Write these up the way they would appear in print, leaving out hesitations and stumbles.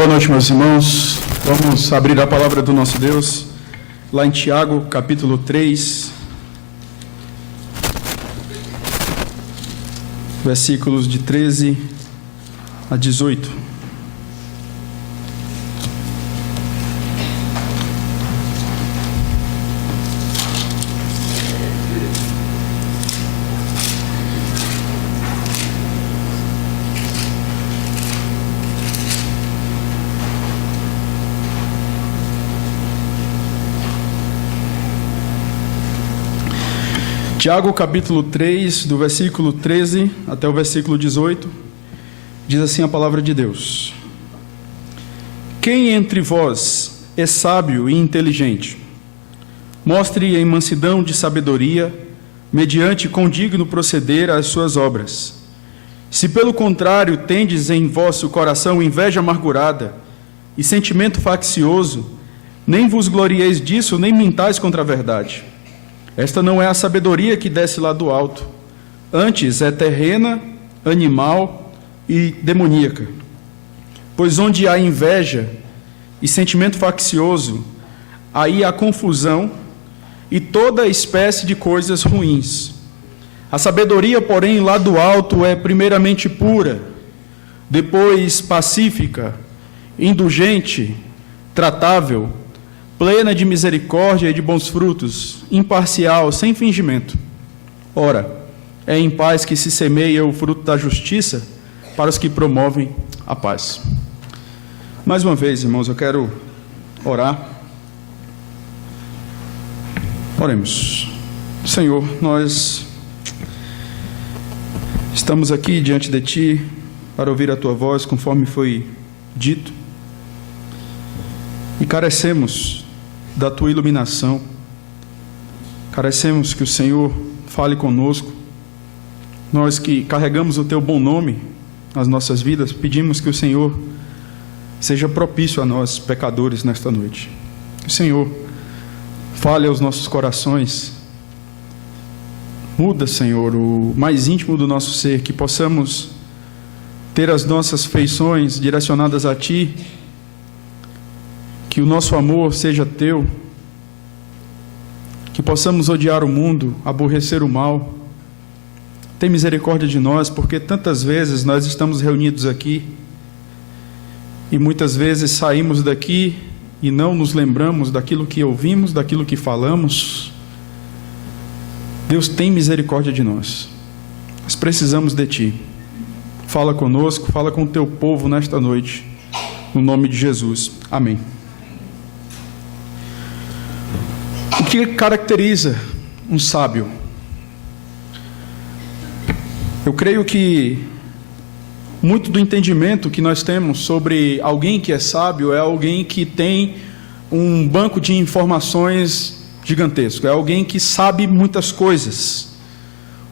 Boa noite, meus irmãos. Vamos abrir a palavra do nosso Deus, lá em Tiago, capítulo 3, versículos de 13 a 18. Tiago, capítulo 3, do versículo 13 até o versículo 18, diz assim a palavra de Deus: Quem entre vós é sábio e inteligente? Mostre em mansidão de sabedoria, mediante condigno proceder às suas obras. Se pelo contrário tendes em vosso coração inveja amargurada e sentimento faccioso, nem vos glorieis disso, nem mintais contra a verdade. Esta não é a sabedoria que desce lá do alto, antes é terrena, animal e demoníaca. Pois onde há inveja e sentimento faccioso, aí há confusão e toda espécie de coisas ruins. A sabedoria, porém, lá do alto é primeiramente pura, depois pacífica, indulgente, tratável, plena de misericórdia e de bons frutos, imparcial, sem fingimento. Ora, é em paz que se semeia o fruto da justiça para os que promovem a paz. Mais uma vez, irmãos, eu quero orar. Oremos. Senhor, nós estamos aqui diante de Ti para ouvir a Tua voz, conforme foi dito, e carecemos da Tua iluminação, carecemos que o Senhor fale conosco. Nós que carregamos o Teu bom nome nas nossas vidas, pedimos que o Senhor seja propício a nós, pecadores, nesta noite. Que o Senhor fale aos nossos corações, muda, Senhor, o mais íntimo do nosso ser, que possamos ter as nossas feições direcionadas a Ti, que o nosso amor seja Teu, que possamos odiar o mundo, aborrecer o mal. Tem misericórdia de nós, porque tantas vezes nós estamos reunidos aqui e muitas vezes saímos daqui e não nos lembramos daquilo que ouvimos, daquilo que falamos. Deus, tem misericórdia de nós. Nós precisamos de Ti. Fala conosco, fala com o Teu povo nesta noite, no nome de Jesus. Amém. O que caracteriza um sábio? Eu creio que muito do entendimento que nós temos sobre alguém que é sábio é alguém que tem um banco de informações gigantesco, é alguém que sabe muitas coisas.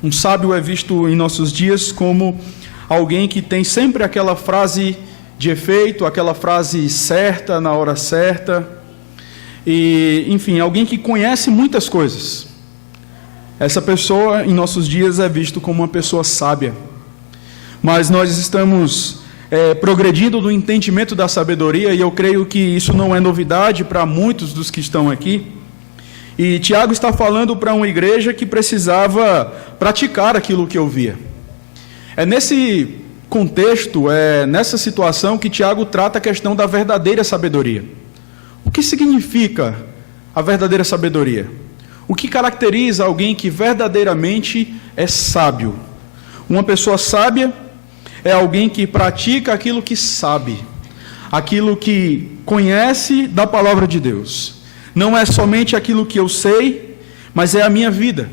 Um sábio é visto em nossos dias como alguém que tem sempre aquela frase de efeito, aquela frase certa na hora certa. E, enfim, alguém que conhece muitas coisas. Essa pessoa, em nossos dias, é visto como uma pessoa sábia. Mas nós estamos progredindo no entendimento da sabedoria, e eu creio que isso não é novidade para muitos dos que estão aqui. E Tiago está falando para uma igreja que precisava praticar aquilo que ouvia. É nesse contexto, nessa situação, que Tiago trata a questão da verdadeira sabedoria. O que significa a verdadeira sabedoria? O que caracteriza alguém que verdadeiramente é sábio? Uma pessoa sábia é alguém que pratica aquilo que sabe, aquilo que conhece da palavra de Deus. Não é somente aquilo que eu sei, mas é a minha vida.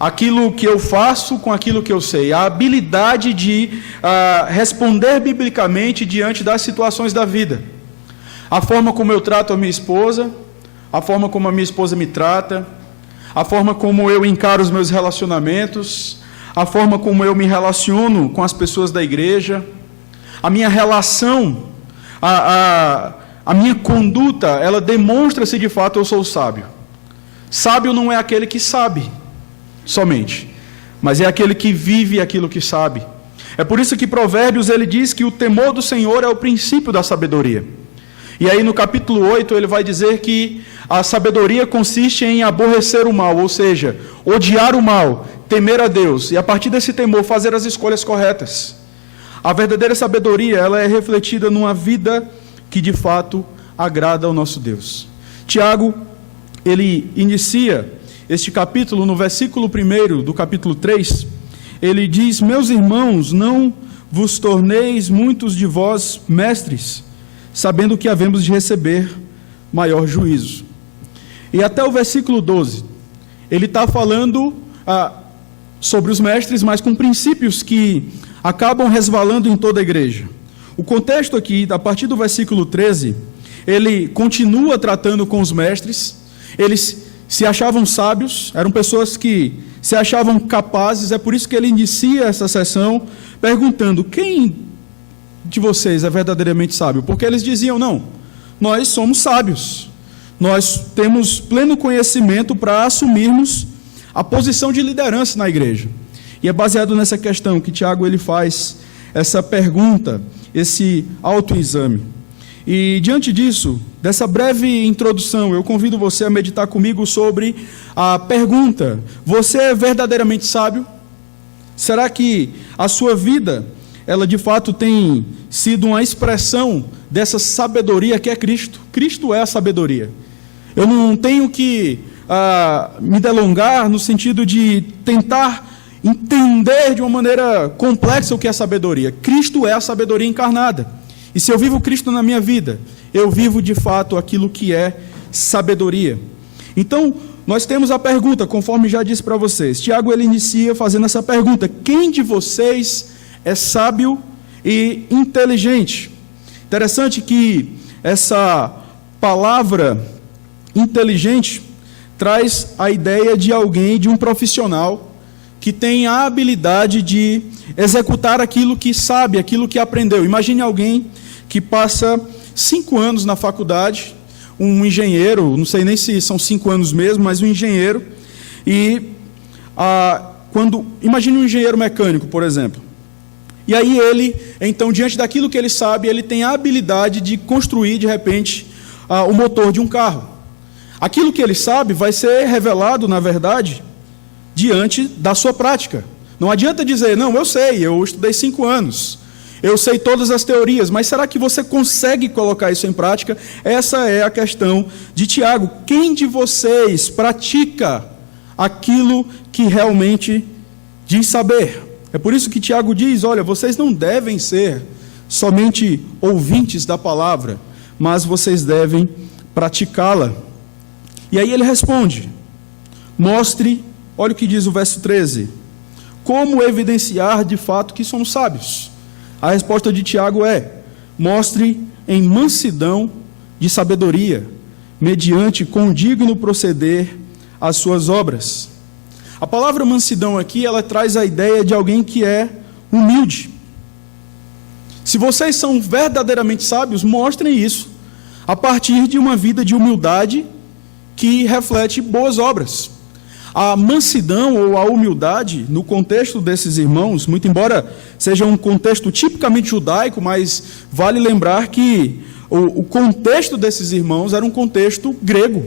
Aquilo que eu faço com aquilo que eu sei. A habilidade de responder biblicamente diante das situações da vida. A forma como eu trato a minha esposa, a forma como a minha esposa me trata, a forma como eu encaro os meus relacionamentos, a forma como eu me relaciono com as pessoas da igreja, a minha relação, a minha conduta, ela demonstra se de fato eu sou sábio. Sábio não é aquele que sabe somente, mas é aquele que vive aquilo que sabe. É por isso que Provérbios ele diz que o temor do Senhor é o princípio da sabedoria. E aí no capítulo 8 ele vai dizer que a sabedoria consiste em aborrecer o mal, ou seja, odiar o mal, temer a Deus, e a partir desse temor fazer as escolhas corretas. A verdadeira sabedoria, ela é refletida numa vida que de fato agrada ao nosso Deus. Tiago, ele inicia este capítulo no versículo 1 do capítulo 3, ele diz: meus irmãos, não vos torneis muitos de vós mestres, sabendo que havemos de receber maior juízo. E até o versículo 12, ele está falando sobre os mestres, mas com princípios que acabam resvalando em toda a igreja. O contexto aqui, a partir do versículo 13, ele continua tratando com os mestres. Eles se achavam sábios, eram pessoas que se achavam capazes, é por isso que ele inicia essa sessão perguntando: quem de vocês é verdadeiramente sábio? Porque eles diziam: não, nós somos sábios, nós temos pleno conhecimento para assumirmos a posição de liderança na igreja. E é baseado nessa questão que Tiago ele faz essa pergunta, esse autoexame. E diante disso, dessa breve introdução, eu convido você a meditar comigo sobre a pergunta: você é verdadeiramente sábio? Será que a sua vida, ela de fato tem sido uma expressão dessa sabedoria que é Cristo? Cristo é a sabedoria. Eu não tenho que me delongar no sentido de tentar entender de uma maneira complexa o que é sabedoria. Cristo é a sabedoria encarnada. E se eu vivo Cristo na minha vida, eu vivo de fato aquilo que é sabedoria. Então, nós temos a pergunta, conforme já disse para vocês. Tiago ele inicia fazendo essa pergunta: quem de vocês é sábio e inteligente? Interessante que essa palavra inteligente traz a ideia de alguém, de um profissional que tem a habilidade de executar aquilo que sabe, aquilo que aprendeu. Imagine alguém que passa 5 anos na faculdade, um engenheiro, não sei nem se são 5 anos mesmo, mas um engenheiro, e imagine um engenheiro mecânico, por exemplo. E aí ele, então, diante daquilo que ele sabe, ele tem a habilidade de construir, de repente, o motor de um carro. Aquilo que ele sabe vai ser revelado, na verdade, diante da sua prática. Não adianta dizer: não, eu sei, eu estudei 5 anos, eu sei todas as teorias, mas será que você consegue colocar isso em prática? Essa é a questão de Tiago. Quem de vocês pratica aquilo que realmente diz saber? É por isso que Tiago diz: olha, vocês não devem ser somente ouvintes da palavra, mas vocês devem praticá-la. E aí ele responde: mostre, olha o que diz o verso 13, como evidenciar de fato que somos sábios? A resposta de Tiago é: mostre em mansidão de sabedoria, mediante condigno proceder as suas obras. A palavra mansidão aqui, ela traz a ideia de alguém que é humilde. Se vocês são verdadeiramente sábios, mostrem isso a partir de uma vida de humildade que reflete boas obras. A mansidão ou a humildade, no contexto desses irmãos, muito embora seja um contexto tipicamente judaico, mas vale lembrar que o contexto desses irmãos era um contexto grego.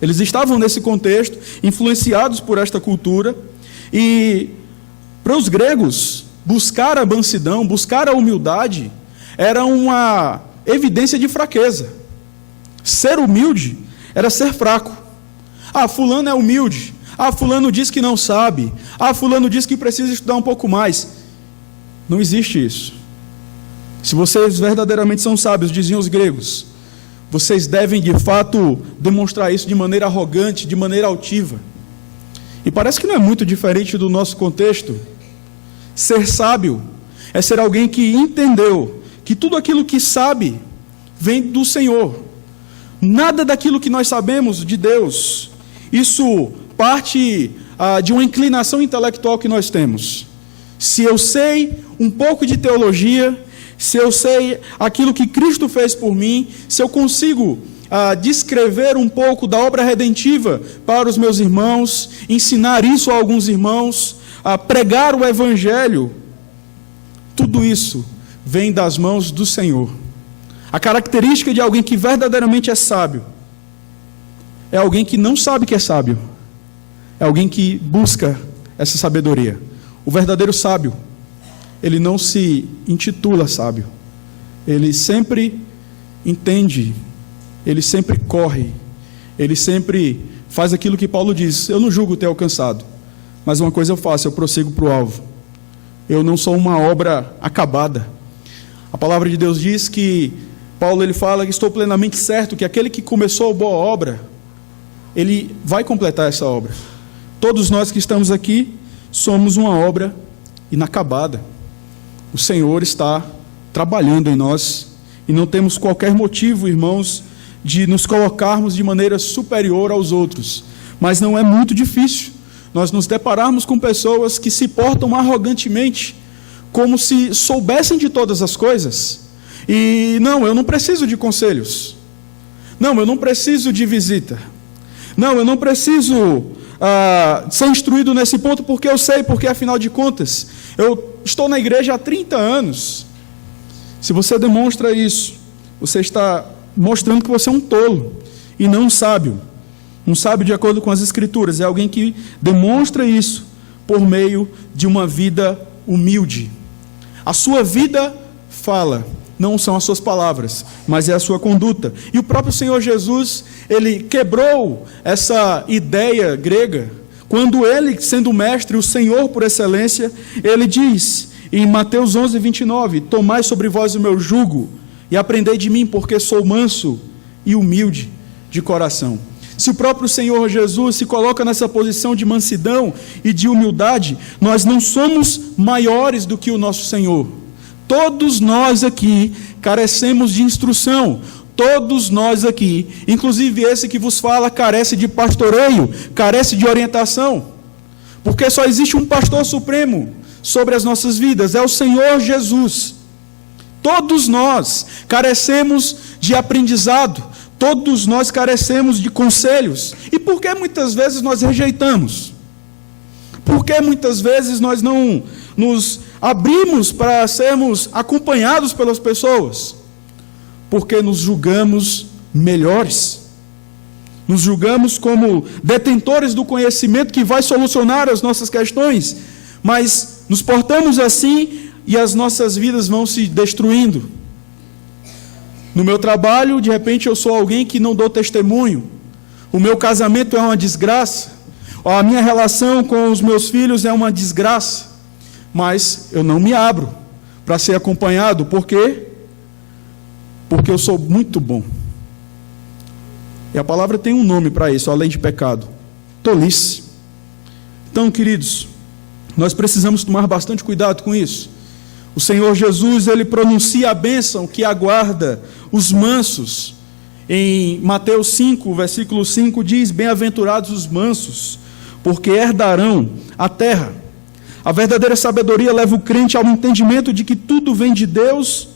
Eles estavam nesse contexto, influenciados por esta cultura, e para os gregos, buscar a mansidão, buscar a humildade, era uma evidência de fraqueza. Ser humilde era ser fraco. Fulano é humilde. Fulano diz que não sabe. Fulano diz que precisa estudar um pouco mais. Não existe isso. Se vocês verdadeiramente são sábios, diziam os gregos, vocês devem de fato demonstrar isso de maneira arrogante, de maneira altiva. E parece que não é muito diferente do nosso contexto. Ser sábio é ser alguém que entendeu que tudo aquilo que sabe vem do Senhor. Nada daquilo que nós sabemos de Deus, isso parte de uma inclinação intelectual que nós temos. Se eu sei um pouco de teologia, se eu sei aquilo que Cristo fez por mim, se eu consigo descrever um pouco da obra redentiva para os meus irmãos, ensinar isso a alguns irmãos, pregar o Evangelho, Tudo isso vem das mãos do Senhor. A característica de alguém que verdadeiramente é sábio é alguém que não sabe que é sábio, é alguém que busca essa sabedoria. O verdadeiro sábio, ele não se intitula sábio, ele sempre entende, ele sempre corre, ele sempre faz aquilo que Paulo diz: eu não julgo ter alcançado, mas uma coisa eu faço, eu prossigo para o alvo. Eu não sou uma obra acabada. A palavra de Deus diz que Paulo ele fala que estou plenamente certo que aquele que começou a boa obra, ele vai completar essa obra. Todos nós que estamos aqui somos uma obra inacabada. O Senhor está trabalhando em nós e não temos qualquer motivo, irmãos, de nos colocarmos de maneira superior aos outros. Mas não é muito difícil nós nos depararmos com pessoas que se portam arrogantemente, como se soubessem de todas as coisas. E não, eu não preciso de conselhos. Não, eu não preciso de visita. Não, eu não preciso ser instruído nesse ponto, porque eu sei, porque afinal de contas, eu estou na igreja há 30 anos. Se você demonstra isso, você está mostrando que você é um tolo e não um sábio. Um sábio de acordo com as Escrituras é alguém que demonstra isso por meio de uma vida humilde. A sua vida fala, não são as suas palavras, mas é a sua conduta. E o próprio Senhor Jesus, ele quebrou essa ideia grega, quando ele, sendo mestre, o Senhor por excelência, ele diz em Mateus 11:29, tomai sobre vós o meu jugo e aprendei de mim, porque sou manso e humilde de coração. Se o próprio Senhor Jesus se coloca nessa posição de mansidão e de humildade, nós não somos maiores do que o nosso Senhor. Todos nós aqui carecemos de instrução. Todos nós aqui, inclusive esse que vos fala, carece de pastoreio, carece de orientação. Porque só existe um pastor supremo sobre as nossas vidas, é o Senhor Jesus. Todos nós carecemos de aprendizado. Todos nós carecemos de conselhos. E por que muitas vezes nós rejeitamos? Por que muitas vezes nós não nos abrimos para sermos acompanhados pelas pessoas? Porque nos julgamos melhores. Nos julgamos como detentores do conhecimento que vai solucionar as nossas questões. Mas nos portamos assim e as nossas vidas vão se destruindo. No meu trabalho, de repente, eu sou alguém que não dou testemunho. O meu casamento é uma desgraça. A minha relação com os meus filhos é uma desgraça. Mas eu não me abro para ser acompanhado. Por quê? Porque eu sou muito bom. E a palavra tem um nome para isso, além de pecado: tolice. Então, queridos, nós precisamos tomar bastante cuidado com isso. O Senhor Jesus, ele pronuncia a bênção que aguarda os mansos. Em Mateus 5, versículo 5, diz: bem-aventurados os mansos, porque herdarão a terra. A verdadeira sabedoria leva o crente ao entendimento de que tudo vem de Deus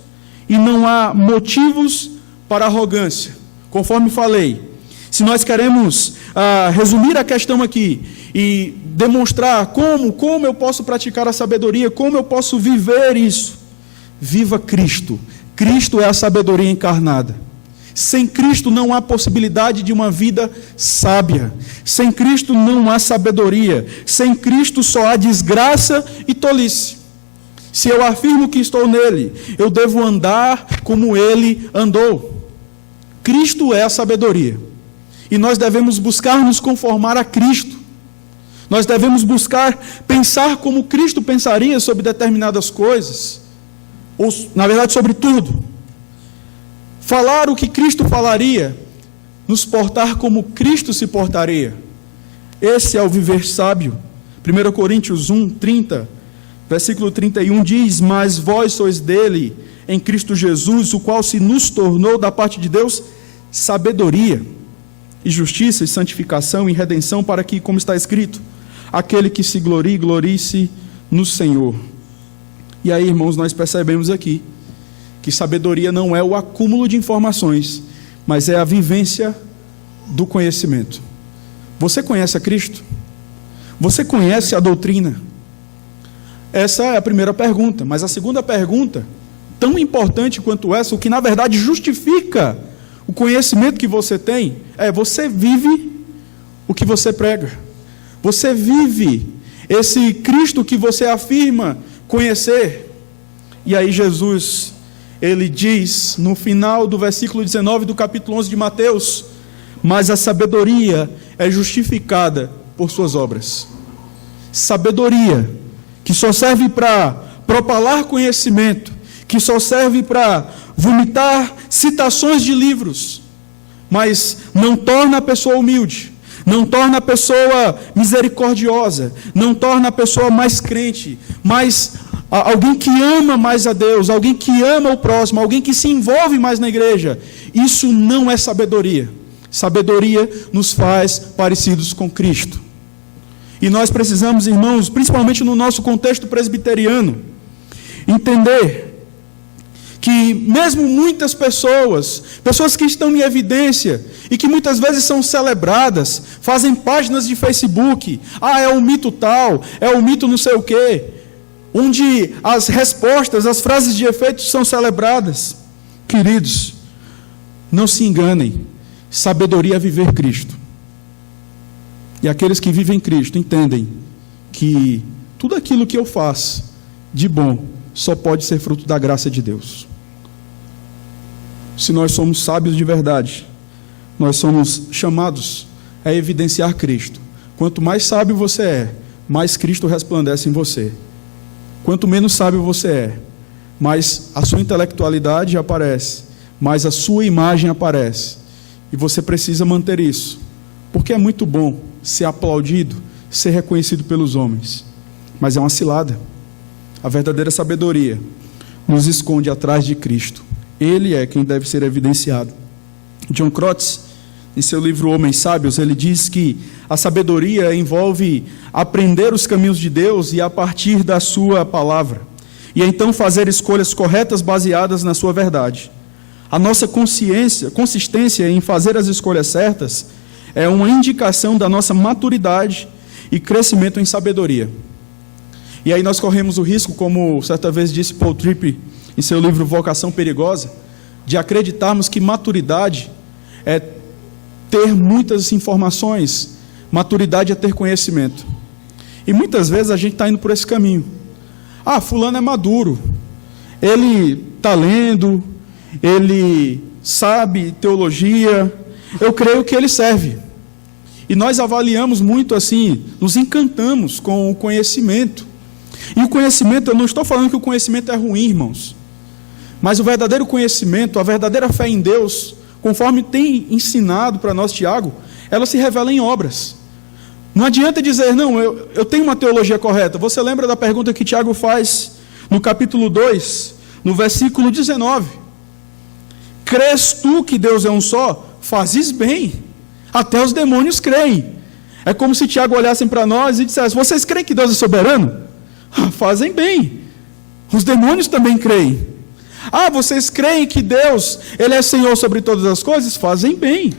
e não há motivos para arrogância. Conforme falei, se nós queremos resumir a questão aqui e demonstrar como eu posso praticar a sabedoria, como eu posso viver isso, viva Cristo. Cristo é a sabedoria encarnada. Sem Cristo não há possibilidade de uma vida sábia. Sem Cristo não há sabedoria. Sem Cristo só há desgraça e tolice. Se eu afirmo que estou nele, eu devo andar como ele andou. Cristo é a sabedoria. E nós devemos buscar nos conformar a Cristo. Nós devemos buscar pensar como Cristo pensaria sobre determinadas coisas. Ou, na verdade, sobre tudo. Falar o que Cristo falaria, nos portar como Cristo se portaria. Esse é o viver sábio. 1 Coríntios 1, 30, versículo 31 diz: mas vós sois dele, em Cristo Jesus, o qual se nos tornou da parte de Deus sabedoria, e justiça, e santificação, e redenção, para que, como está escrito, aquele que se glorie, glorie-se no Senhor. E aí, irmãos, nós percebemos aqui que sabedoria não é o acúmulo de informações, mas é a vivência do conhecimento. Você conhece a Cristo? Você conhece a doutrina? Essa é a primeira pergunta. Mas a segunda pergunta, tão importante quanto essa, o que na verdade justifica o conhecimento que você tem, é: você vive o que você prega? Você vive esse Cristo que você afirma conhecer? E aí Jesus, ele diz no final do versículo 19 do capítulo 11 de Mateus: mas a sabedoria é justificada por suas obras. Sabedoria que só serve para propalar conhecimento, que só serve para vomitar citações de livros, mas não torna a pessoa humilde, não torna a pessoa misericordiosa, não torna a pessoa mais crente, mais alguém que ama mais a Deus, alguém que ama o próximo, alguém que se envolve mais na igreja. Isso não é sabedoria. Sabedoria nos faz parecidos com Cristo. E nós precisamos, irmãos, principalmente no nosso contexto presbiteriano, entender que mesmo muitas pessoas que estão em evidência e que muitas vezes são celebradas, fazem páginas de Facebook, é o mito tal, é o mito não sei o quê, onde as respostas, as frases de efeito são celebradas. Queridos, não se enganem, sabedoria é viver Cristo. E aqueles que vivem Cristo entendem que tudo aquilo que eu faço de bom só pode ser fruto da graça de Deus. Se nós somos sábios de verdade, nós somos chamados a evidenciar Cristo. Quanto mais sábio você é, mais Cristo resplandece em você. Quanto menos sábio você é, mais a sua intelectualidade aparece, mais a sua imagem aparece. E você precisa manter isso, porque é muito bom ser aplaudido, ser reconhecido pelos homens, mas é uma cilada. A verdadeira sabedoria nos esconde atrás de Cristo. Ele é quem deve ser evidenciado. John Crotts, em seu livro Homens Sábios, ele diz que a sabedoria envolve aprender os caminhos de Deus e a partir da sua palavra, e então fazer escolhas corretas baseadas na sua verdade. A nossa consistência em fazer as escolhas certas é uma indicação da nossa maturidade e crescimento em sabedoria. E aí nós corremos o risco, como certa vez disse Paul Tripp em seu livro Vocação Perigosa, de acreditarmos que maturidade é ter muitas informações, maturidade é ter conhecimento. E muitas vezes a gente está indo por esse caminho. Fulano é maduro, ele está lendo, ele sabe teologia, eu creio que ele serve. E nós avaliamos muito assim, nos encantamos com o conhecimento. E o conhecimento, eu não estou falando que o conhecimento é ruim, irmãos, mas o verdadeiro conhecimento, a verdadeira fé em Deus, conforme tem ensinado para nós Tiago, ela se revela em obras. Não adianta dizer, não, eu tenho uma teologia correta. Você lembra da pergunta que Tiago faz no capítulo 2, no versículo 19? Crês tu que Deus é um só? Fazes bem, até os demônios creem. É como se Tiago olhasse para nós e dissesse: vocês creem que Deus é soberano? Fazem bem, os demônios também creem. Vocês creem que Deus, Ele é Senhor sobre todas as coisas? Fazem bem,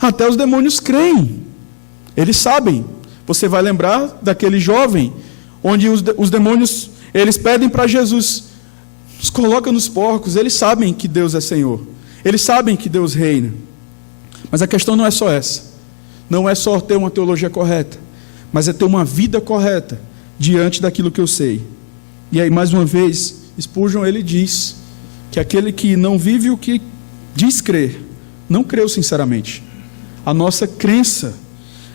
até os demônios creem. Eles sabem. Você vai lembrar daquele jovem, onde os demônios, eles pedem para Jesus: nos coloca nos porcos. Eles sabem que Deus é Senhor, eles sabem que Deus reina. Mas a questão não é só essa, não é só ter uma teologia correta, mas é ter uma vida correta diante daquilo que eu sei. E aí, mais uma vez, Spurgeon, ele diz que aquele que não vive o que diz crer, não creu sinceramente. A nossa crença,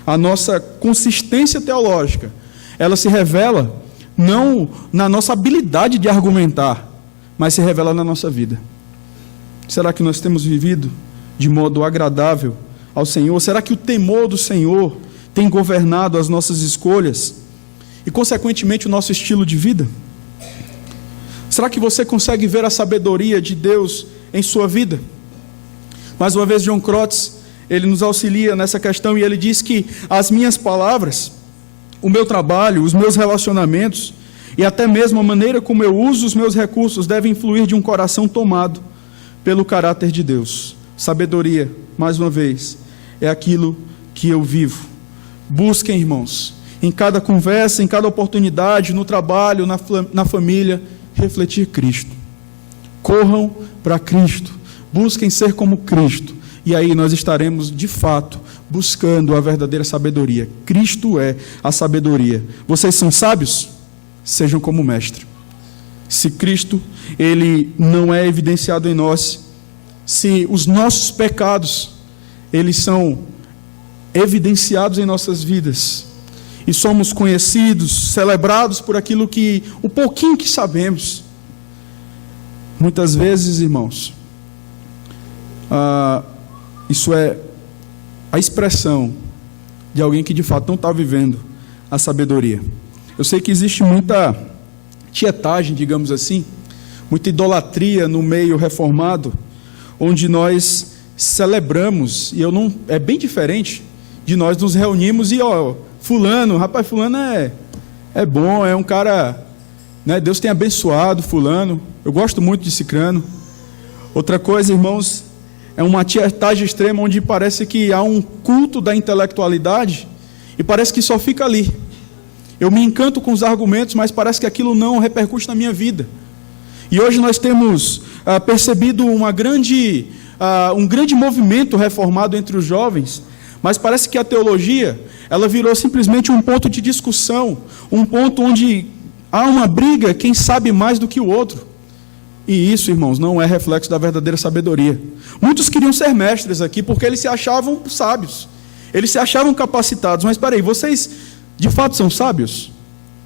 a nossa consistência teológica, ela se revela não na nossa habilidade de argumentar, mas se revela na nossa vida. Será que nós temos vivido de modo agradável ao Senhor? Será que o temor do Senhor tem governado as nossas escolhas e, consequentemente, o nosso estilo de vida? Será que você consegue ver a sabedoria de Deus em sua vida? Mais uma vez, John Crotts, ele nos auxilia nessa questão, e ele diz que as minhas palavras, o meu trabalho, os meus relacionamentos e até mesmo a maneira como eu uso os meus recursos devem fluir de um coração tomado pelo caráter de Deus. Sabedoria, mais uma vez, é aquilo que eu vivo. Busquem, irmãos, em cada conversa, em cada oportunidade, no trabalho, na família, refletir Cristo. Corram para Cristo, busquem ser como Cristo, e aí nós estaremos, de fato, buscando a verdadeira sabedoria. Cristo é a sabedoria. Vocês são sábios? Sejam como o Mestre. Se Cristo, Ele não é evidenciado em nós, se os nossos pecados, eles são evidenciados em nossas vidas, e somos conhecidos, celebrados por aquilo que, o pouquinho que sabemos, muitas vezes, irmãos, isso é a expressão de alguém que de fato não está vivendo a sabedoria. Eu sei que existe muita tietagem, digamos assim, muita idolatria no meio reformado, onde nós celebramos, e é bem diferente de nós nos reunimos e, fulano é bom, é um cara, né, Deus tem abençoado fulano, eu gosto muito de cicrano. Outra coisa, irmãos, é uma tietagem extrema, onde parece que há um culto da intelectualidade, e parece que só fica ali. Eu me encanto com os argumentos, mas parece que aquilo não repercute na minha vida. E hoje nós temos percebido um grande movimento reformado entre os jovens, mas parece que a teologia, ela virou simplesmente um ponto de discussão, um ponto onde há uma briga, quem sabe mais do que o outro. E isso, irmãos, não é reflexo da verdadeira sabedoria. Muitos queriam ser mestres aqui porque eles se achavam sábios, eles se achavam capacitados, mas peraí, vocês de fato são sábios?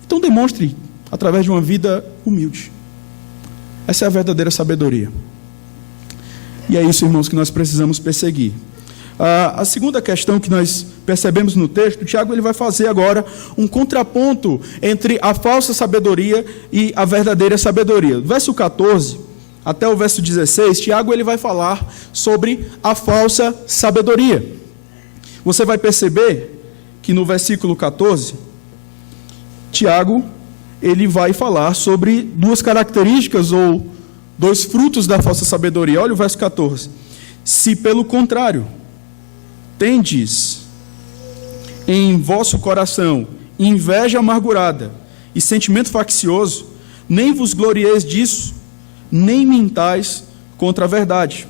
Então demonstre através de uma vida humilde. Essa é a verdadeira sabedoria. E é isso, irmãos, que nós precisamos perseguir. A segunda questão que nós percebemos no texto, Tiago ele vai fazer agora um contraponto entre a falsa sabedoria e a verdadeira sabedoria. Do verso 14 até o verso 16, Tiago ele vai falar sobre a falsa sabedoria. Você vai perceber que no versículo 14, Tiago ele vai falar sobre duas características ou dois frutos da falsa sabedoria. Olha o verso 14. Se pelo contrário tendes em vosso coração inveja amargurada e sentimento faccioso, nem vos glorieis disso, nem mintais contra a verdade.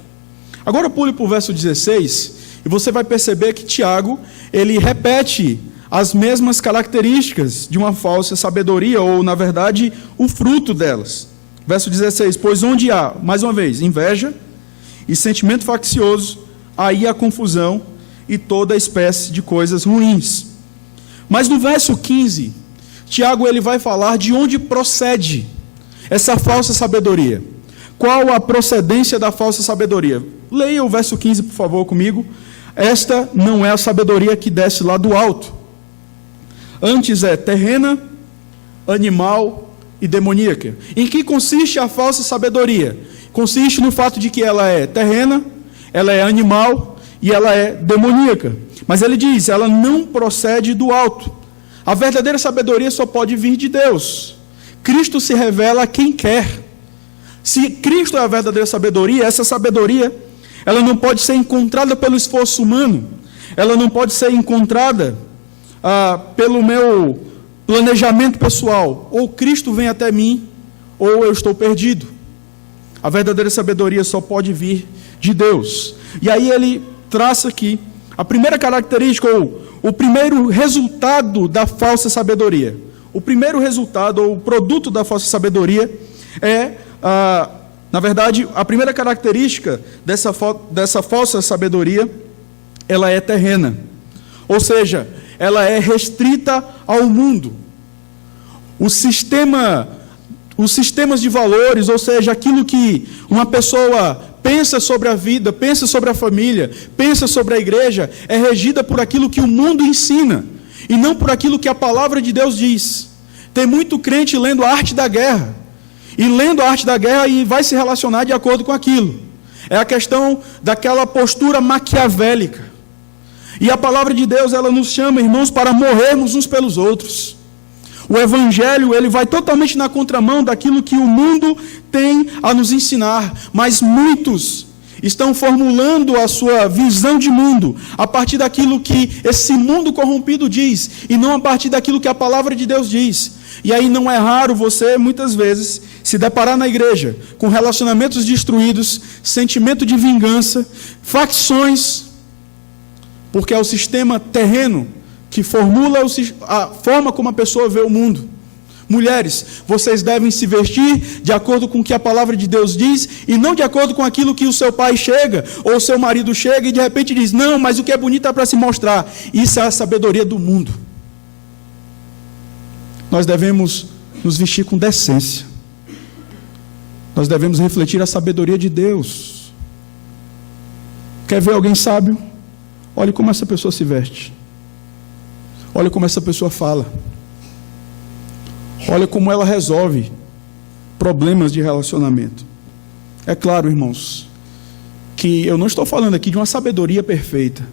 Agora pule para o verso 16, e você vai perceber que Tiago, ele repete as mesmas características de uma falsa sabedoria, ou na verdade, o fruto delas. Verso 16, pois onde há, mais uma vez, inveja e sentimento faccioso, aí há confusão e toda espécie de coisas ruins. Mas no verso 15, Tiago ele vai falar de onde procede essa falsa sabedoria. Qual a procedência da falsa sabedoria? Leia o verso 15, por favor, comigo. Esta não é a sabedoria que desce lá do alto. Antes é terrena, animal e demoníaca. Em que consiste a falsa sabedoria? Consiste no fato de que ela é terrena, ela é animal e ela é demoníaca. Mas ele diz, ela não procede do alto. A verdadeira sabedoria só pode vir de Deus. Cristo se revela a quem quer. Se Cristo é a verdadeira sabedoria, essa sabedoria, ela não pode ser encontrada pelo esforço humano, ela não pode ser encontrada pelo meu planejamento pessoal. Ou Cristo vem até mim, ou eu estou perdido. A verdadeira sabedoria só pode vir de Deus. E aí ele traça aqui a primeira característica, ou o primeiro resultado da falsa sabedoria. O primeiro resultado, ou o produto da falsa sabedoria é, na verdade, a primeira característica dessa falsa sabedoria, ela é terrena. Ou seja, ela é restrita ao mundo. Os sistemas de valores, ou seja, aquilo que uma pessoa pensa sobre a vida, pensa sobre a família, pensa sobre a igreja, é regida por aquilo que o mundo ensina, e não por aquilo que a palavra de Deus diz. Tem muito crente lendo a arte da guerra, e lendo a arte da guerra e vai se relacionar de acordo com aquilo. É a questão daquela postura maquiavélica. E a palavra de Deus, ela nos chama, irmãos, para morrermos uns pelos outros. O Evangelho, ele vai totalmente na contramão daquilo que o mundo tem a nos ensinar. Mas muitos, estão formulando a sua visão de mundo a partir daquilo que esse mundo corrompido diz, e não a partir daquilo que a palavra de Deus diz. E aí não é raro você, muitas vezes, se deparar na igreja com relacionamentos destruídos, sentimento de vingança, facções, porque é o sistema terreno que formula a forma como a pessoa vê o mundo. Mulheres, vocês devem se vestir de acordo com o que a palavra de Deus diz, e não de acordo com aquilo que o seu pai chega, ou o seu marido chega e de repente diz, não, mas o que é bonito é para se mostrar. Isso é a sabedoria do mundo. Nós devemos nos vestir com decência. Nós devemos refletir a sabedoria de Deus. Quer ver alguém sábio? Olhe como essa pessoa se veste. Olha como essa pessoa fala. Olha como ela resolve problemas de relacionamento. É claro, irmãos, que eu não estou falando aqui de uma sabedoria perfeita,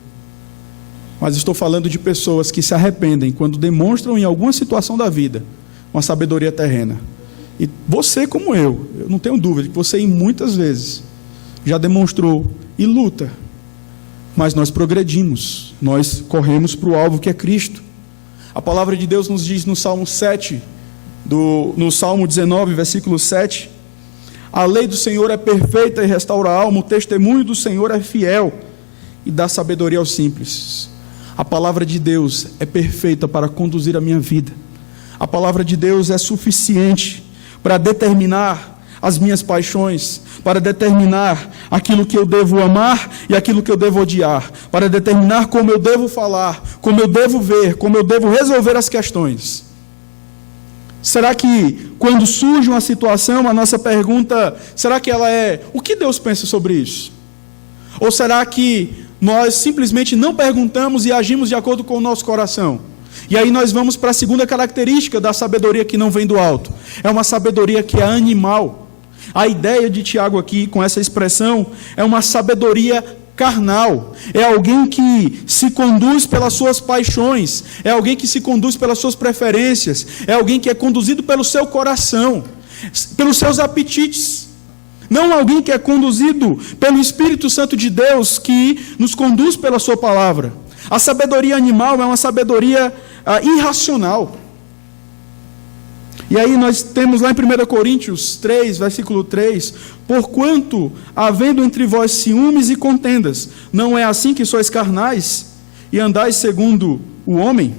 mas estou falando de pessoas que se arrependem quando demonstram em alguma situação da vida uma sabedoria terrena. E você, como eu não tenho dúvida que você, muitas vezes, já demonstrou e luta, mas nós progredimos, nós corremos para o alvo que é Cristo. A palavra de Deus nos diz no Salmo 7, no Salmo 19, versículo 7, a lei do Senhor é perfeita e restaura a alma, o testemunho do Senhor é fiel e dá sabedoria aos simples. A palavra de Deus é perfeita para conduzir a minha vida. A palavra de Deus é suficiente para determinar as minhas paixões, para determinar aquilo que eu devo amar e aquilo que eu devo odiar, para determinar como eu devo falar, como eu devo ver, como eu devo resolver as questões. Será que quando surge uma situação, a nossa pergunta, será que ela é, o que Deus pensa sobre isso? Ou será que nós simplesmente não perguntamos e agimos de acordo com o nosso coração? E aí nós vamos para a segunda característica da sabedoria que não vem do alto. É uma sabedoria que é animal. A ideia de Tiago aqui, com essa expressão, é uma sabedoria carnal. É alguém que se conduz pelas suas paixões. É alguém que se conduz pelas suas preferências. É alguém que é conduzido pelo seu coração, pelos seus apetites. Não alguém que é conduzido pelo Espírito Santo de Deus, que nos conduz pela sua palavra. A sabedoria animal é uma sabedoria irracional. E aí nós temos lá em 1 Coríntios 3, versículo 3, porquanto, havendo entre vós ciúmes e contendas, não é assim que sois carnais e andais segundo o homem?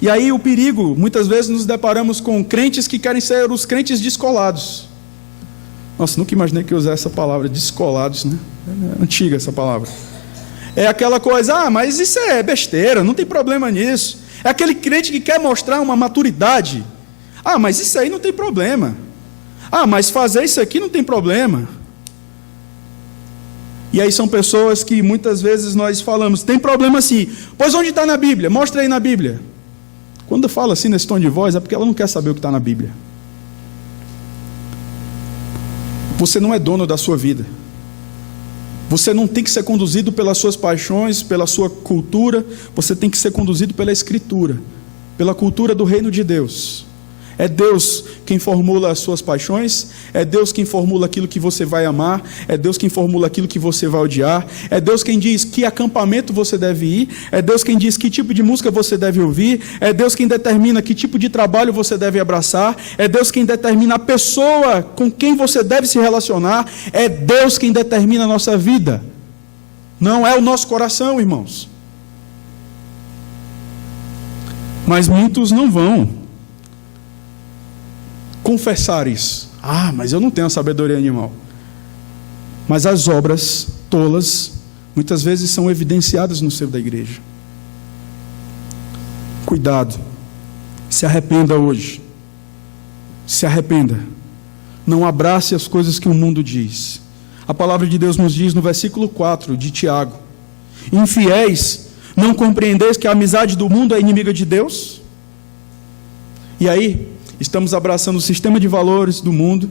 E aí o perigo, muitas vezes nos deparamos com crentes que querem ser os crentes descolados. Nossa, nunca imaginei que eu usar essa palavra, descolados, né? É antiga essa palavra. É aquela coisa, mas isso é besteira, não tem problema nisso. É aquele crente que quer mostrar uma maturidade. Mas isso aí não tem problema. Mas fazer isso aqui não tem problema. E aí são pessoas que muitas vezes nós falamos, tem problema sim. Pois onde está na Bíblia? Mostra aí na Bíblia. Quando fala assim nesse tom de voz, é porque ela não quer saber o que está na Bíblia. Você não é dono da sua vida. Você não tem que ser conduzido pelas suas paixões, pela sua cultura. Você tem que ser conduzido pela Escritura, pela cultura do reino de Deus. É Deus quem formula as suas paixões, é Deus quem formula aquilo que você vai amar, é Deus quem formula aquilo que você vai odiar, é Deus quem diz que acampamento você deve ir, é Deus quem diz que tipo de música você deve ouvir, é Deus quem determina que tipo de trabalho você deve abraçar, é Deus quem determina a pessoa com quem você deve se relacionar, é Deus quem determina a nossa vida. Não é o nosso coração, irmãos. Mas muitos não vão confessar isso. Mas eu não tenho a sabedoria animal. Mas as obras tolas muitas vezes são evidenciadas no seio da igreja. Cuidado. Se arrependa hoje. Se arrependa. Não abrace as coisas que o mundo diz. A palavra de Deus nos diz no versículo 4 de Tiago: infiéis, não compreendeis que a amizade do mundo é inimiga de Deus? E aí, estamos abraçando o sistema de valores do mundo,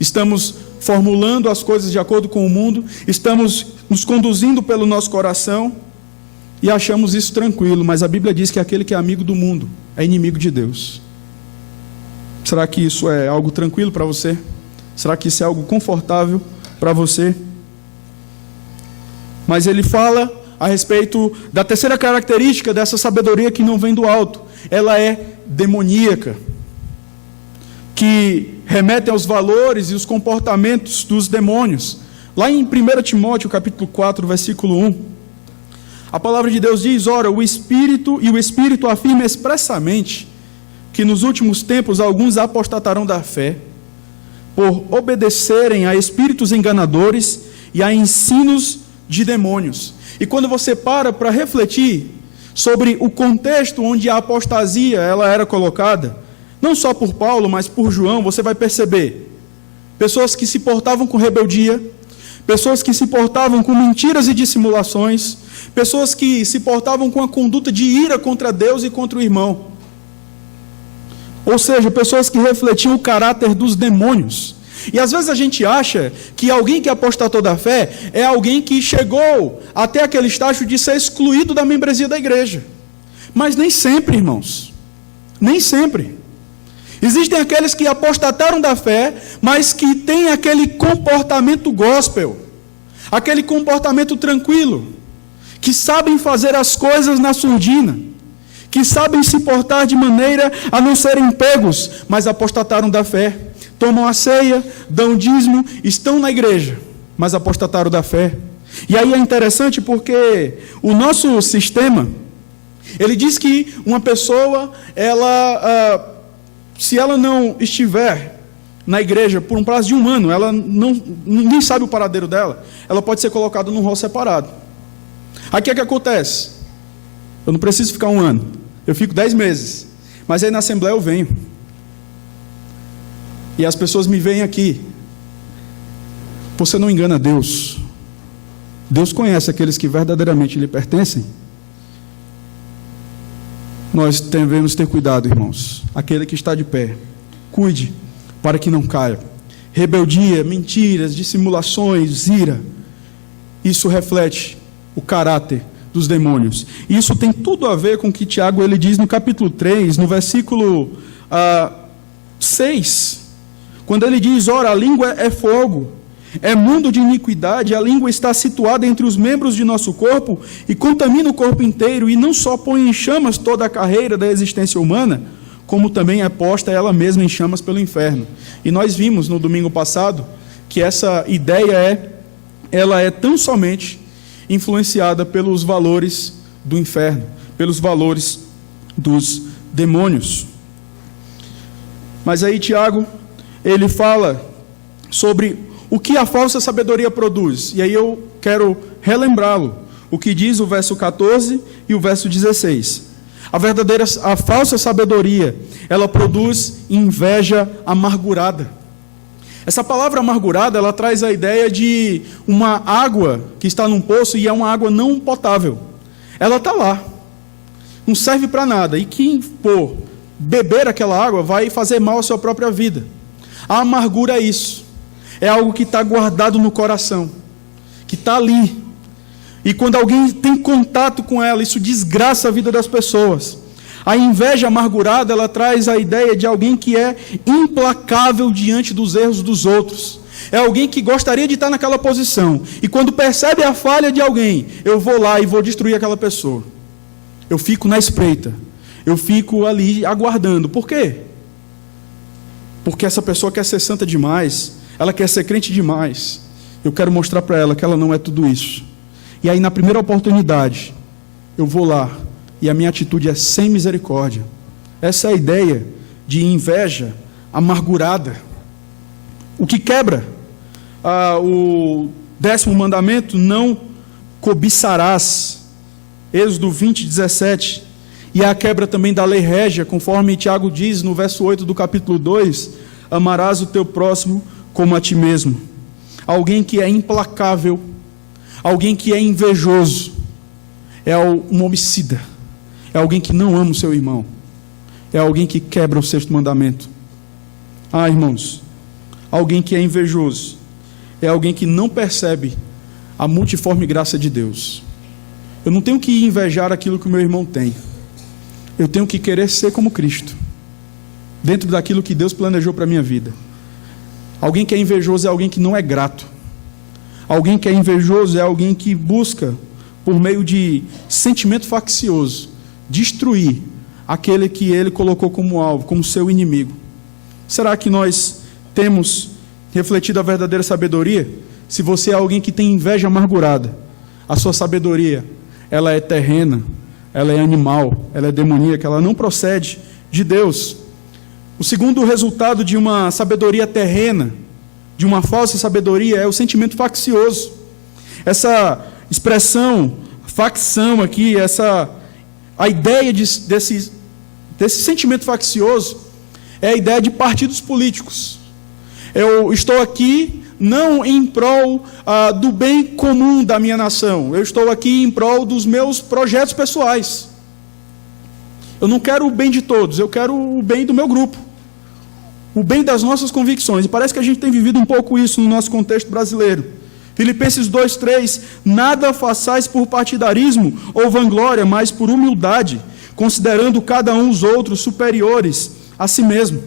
estamos formulando as coisas de acordo com o mundo, estamos nos conduzindo pelo nosso coração e achamos isso tranquilo, mas a Bíblia diz que aquele que é amigo do mundo é inimigo de Deus. Será que isso é algo tranquilo para você? Será que isso é algo confortável para você? Mas ele fala a respeito da terceira característica dessa sabedoria que não vem do alto. Ela é demoníaca, que remete aos valores e os comportamentos dos demônios. Lá em 1 Timóteo, capítulo 4, versículo 1, a palavra de Deus diz: ora, o Espírito afirma expressamente que nos últimos tempos alguns apostatarão da fé, por obedecerem a espíritos enganadores e a ensinos de demônios. E quando você para refletir sobre o contexto onde a apostasia ela era colocada, não só por Paulo, mas por João, você vai perceber pessoas que se portavam com rebeldia, pessoas que se portavam com mentiras e dissimulações, pessoas que se portavam com a conduta de ira contra Deus e contra o irmão. Ou seja, pessoas que refletiam o caráter dos demônios. E às vezes a gente acha que alguém que apostatou da fé é alguém que chegou até aquele estágio de ser excluído da membresia da igreja. Mas nem sempre, irmãos. Nem sempre. Existem aqueles que apostataram da fé, mas que têm aquele comportamento gospel, aquele comportamento tranquilo, que sabem fazer as coisas na surdina, que sabem se portar de maneira a não serem pegos, mas apostataram da fé. Tomam a ceia, dão dízimo, estão na igreja, mas apostataram da fé. E aí é interessante porque o nosso sistema, ele diz que uma pessoa, se ela não estiver na igreja por um prazo de 1 ano, ela ninguém sabe o paradeiro dela, ela pode ser colocada num rol separado. Aqui é que acontece. Eu não preciso ficar 1 ano, eu fico 10 meses, mas aí na Assembleia eu venho. E as pessoas me veem aqui. Você não engana Deus. Deus conhece aqueles que verdadeiramente lhe pertencem. Nós devemos ter cuidado, irmãos. Aquele que está de pé, cuide para que não caia. Rebeldia, mentiras, dissimulações, ira. Isso reflete o caráter dos demônios. Isso tem tudo a ver com o que Tiago ele diz no capítulo 3, no versículo 6. Quando ele diz: ora, a língua é fogo, é mundo de iniquidade, a língua está situada entre os membros de nosso corpo e contamina o corpo inteiro, e não só põe em chamas toda a carreira da existência humana, como também é posta ela mesma em chamas pelo inferno. E nós vimos no domingo passado que essa ideia ela é tão somente influenciada pelos valores do inferno, pelos valores dos demônios. Mas aí Tiago, ele fala sobre o que a falsa sabedoria produz. E aí eu quero relembrá-lo. O que diz o verso 14 e o verso 16. A falsa sabedoria, ela produz inveja amargurada. Essa palavra amargurada, ela traz a ideia de uma água que está num poço e é uma água não potável. Ela está lá. Não serve para nada. E quem for beber aquela água vai fazer mal à sua própria vida. A amargura é isso. É algo que está guardado no coração, que está ali. E quando alguém tem contato com ela, isso desgraça a vida das pessoas. A inveja amargurada, ela traz a ideia de alguém que é implacável diante dos erros dos outros. É alguém que gostaria de estar naquela posição. E quando percebe a falha de alguém, eu vou lá e vou destruir aquela pessoa. Eu fico na espreita. Eu fico ali aguardando. Por quê? Porque essa pessoa quer ser santa demais, ela quer ser crente demais. Eu quero mostrar para ela que ela não é tudo isso. E aí, na primeira oportunidade, eu vou lá, e a minha atitude é sem misericórdia. Essa é a ideia de inveja amargurada. O que quebra o 10º mandamento: não cobiçarás. Êxodo 20, 17. E a quebra também da lei régia, conforme Tiago diz no verso 8 do capítulo 2, amarás o teu próximo como a ti mesmo. Alguém que é implacável, alguém que é invejoso, é um homicida, é alguém que não ama o seu irmão, é alguém que quebra o 6º mandamento. Irmãos, alguém que é invejoso, é alguém que não percebe a multiforme graça de Deus. Eu não tenho que invejar aquilo que o meu irmão tem. Eu tenho que querer ser como Cristo, dentro daquilo que Deus planejou para a minha vida. Alguém que é invejoso é alguém que não é grato. Alguém que é invejoso é alguém que busca, por meio de sentimento faccioso, destruir aquele que ele colocou como alvo, como seu inimigo. Será que nós temos refletido a verdadeira sabedoria? Se você é alguém que tem inveja amargurada, a sua sabedoria, ela é terrena, ela é animal, ela é demoníaca, ela não procede de Deus. O segundo resultado de uma sabedoria terrena, de uma falsa sabedoria, é o sentimento faccioso. Essa expressão, facção aqui, a ideia desse sentimento faccioso é a ideia de partidos políticos. Eu estou aqui não em prol do bem comum da minha nação, eu estou aqui em prol dos meus projetos pessoais. Eu não quero o bem de todos, eu quero o bem do meu grupo, o bem das nossas convicções. E parece que a gente tem vivido um pouco isso no nosso contexto brasileiro. Filipenses 2:3, nada façais por partidarismo ou vanglória, mas por humildade, considerando cada um os outros superiores a si mesmo.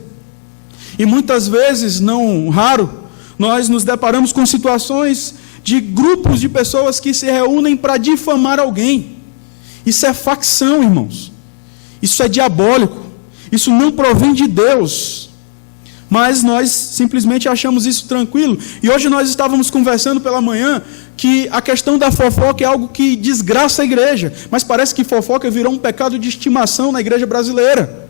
E muitas vezes, não raro, nós nos deparamos com situações de grupos de pessoas que se reúnem para difamar alguém. Isso é facção, irmãos. Isso é diabólico. Isso não provém de Deus. Mas nós simplesmente achamos isso tranquilo. E hoje nós estávamos conversando pela manhã que a questão da fofoca é algo que desgraça a igreja. Mas parece que fofoca virou um pecado de estimação na igreja brasileira.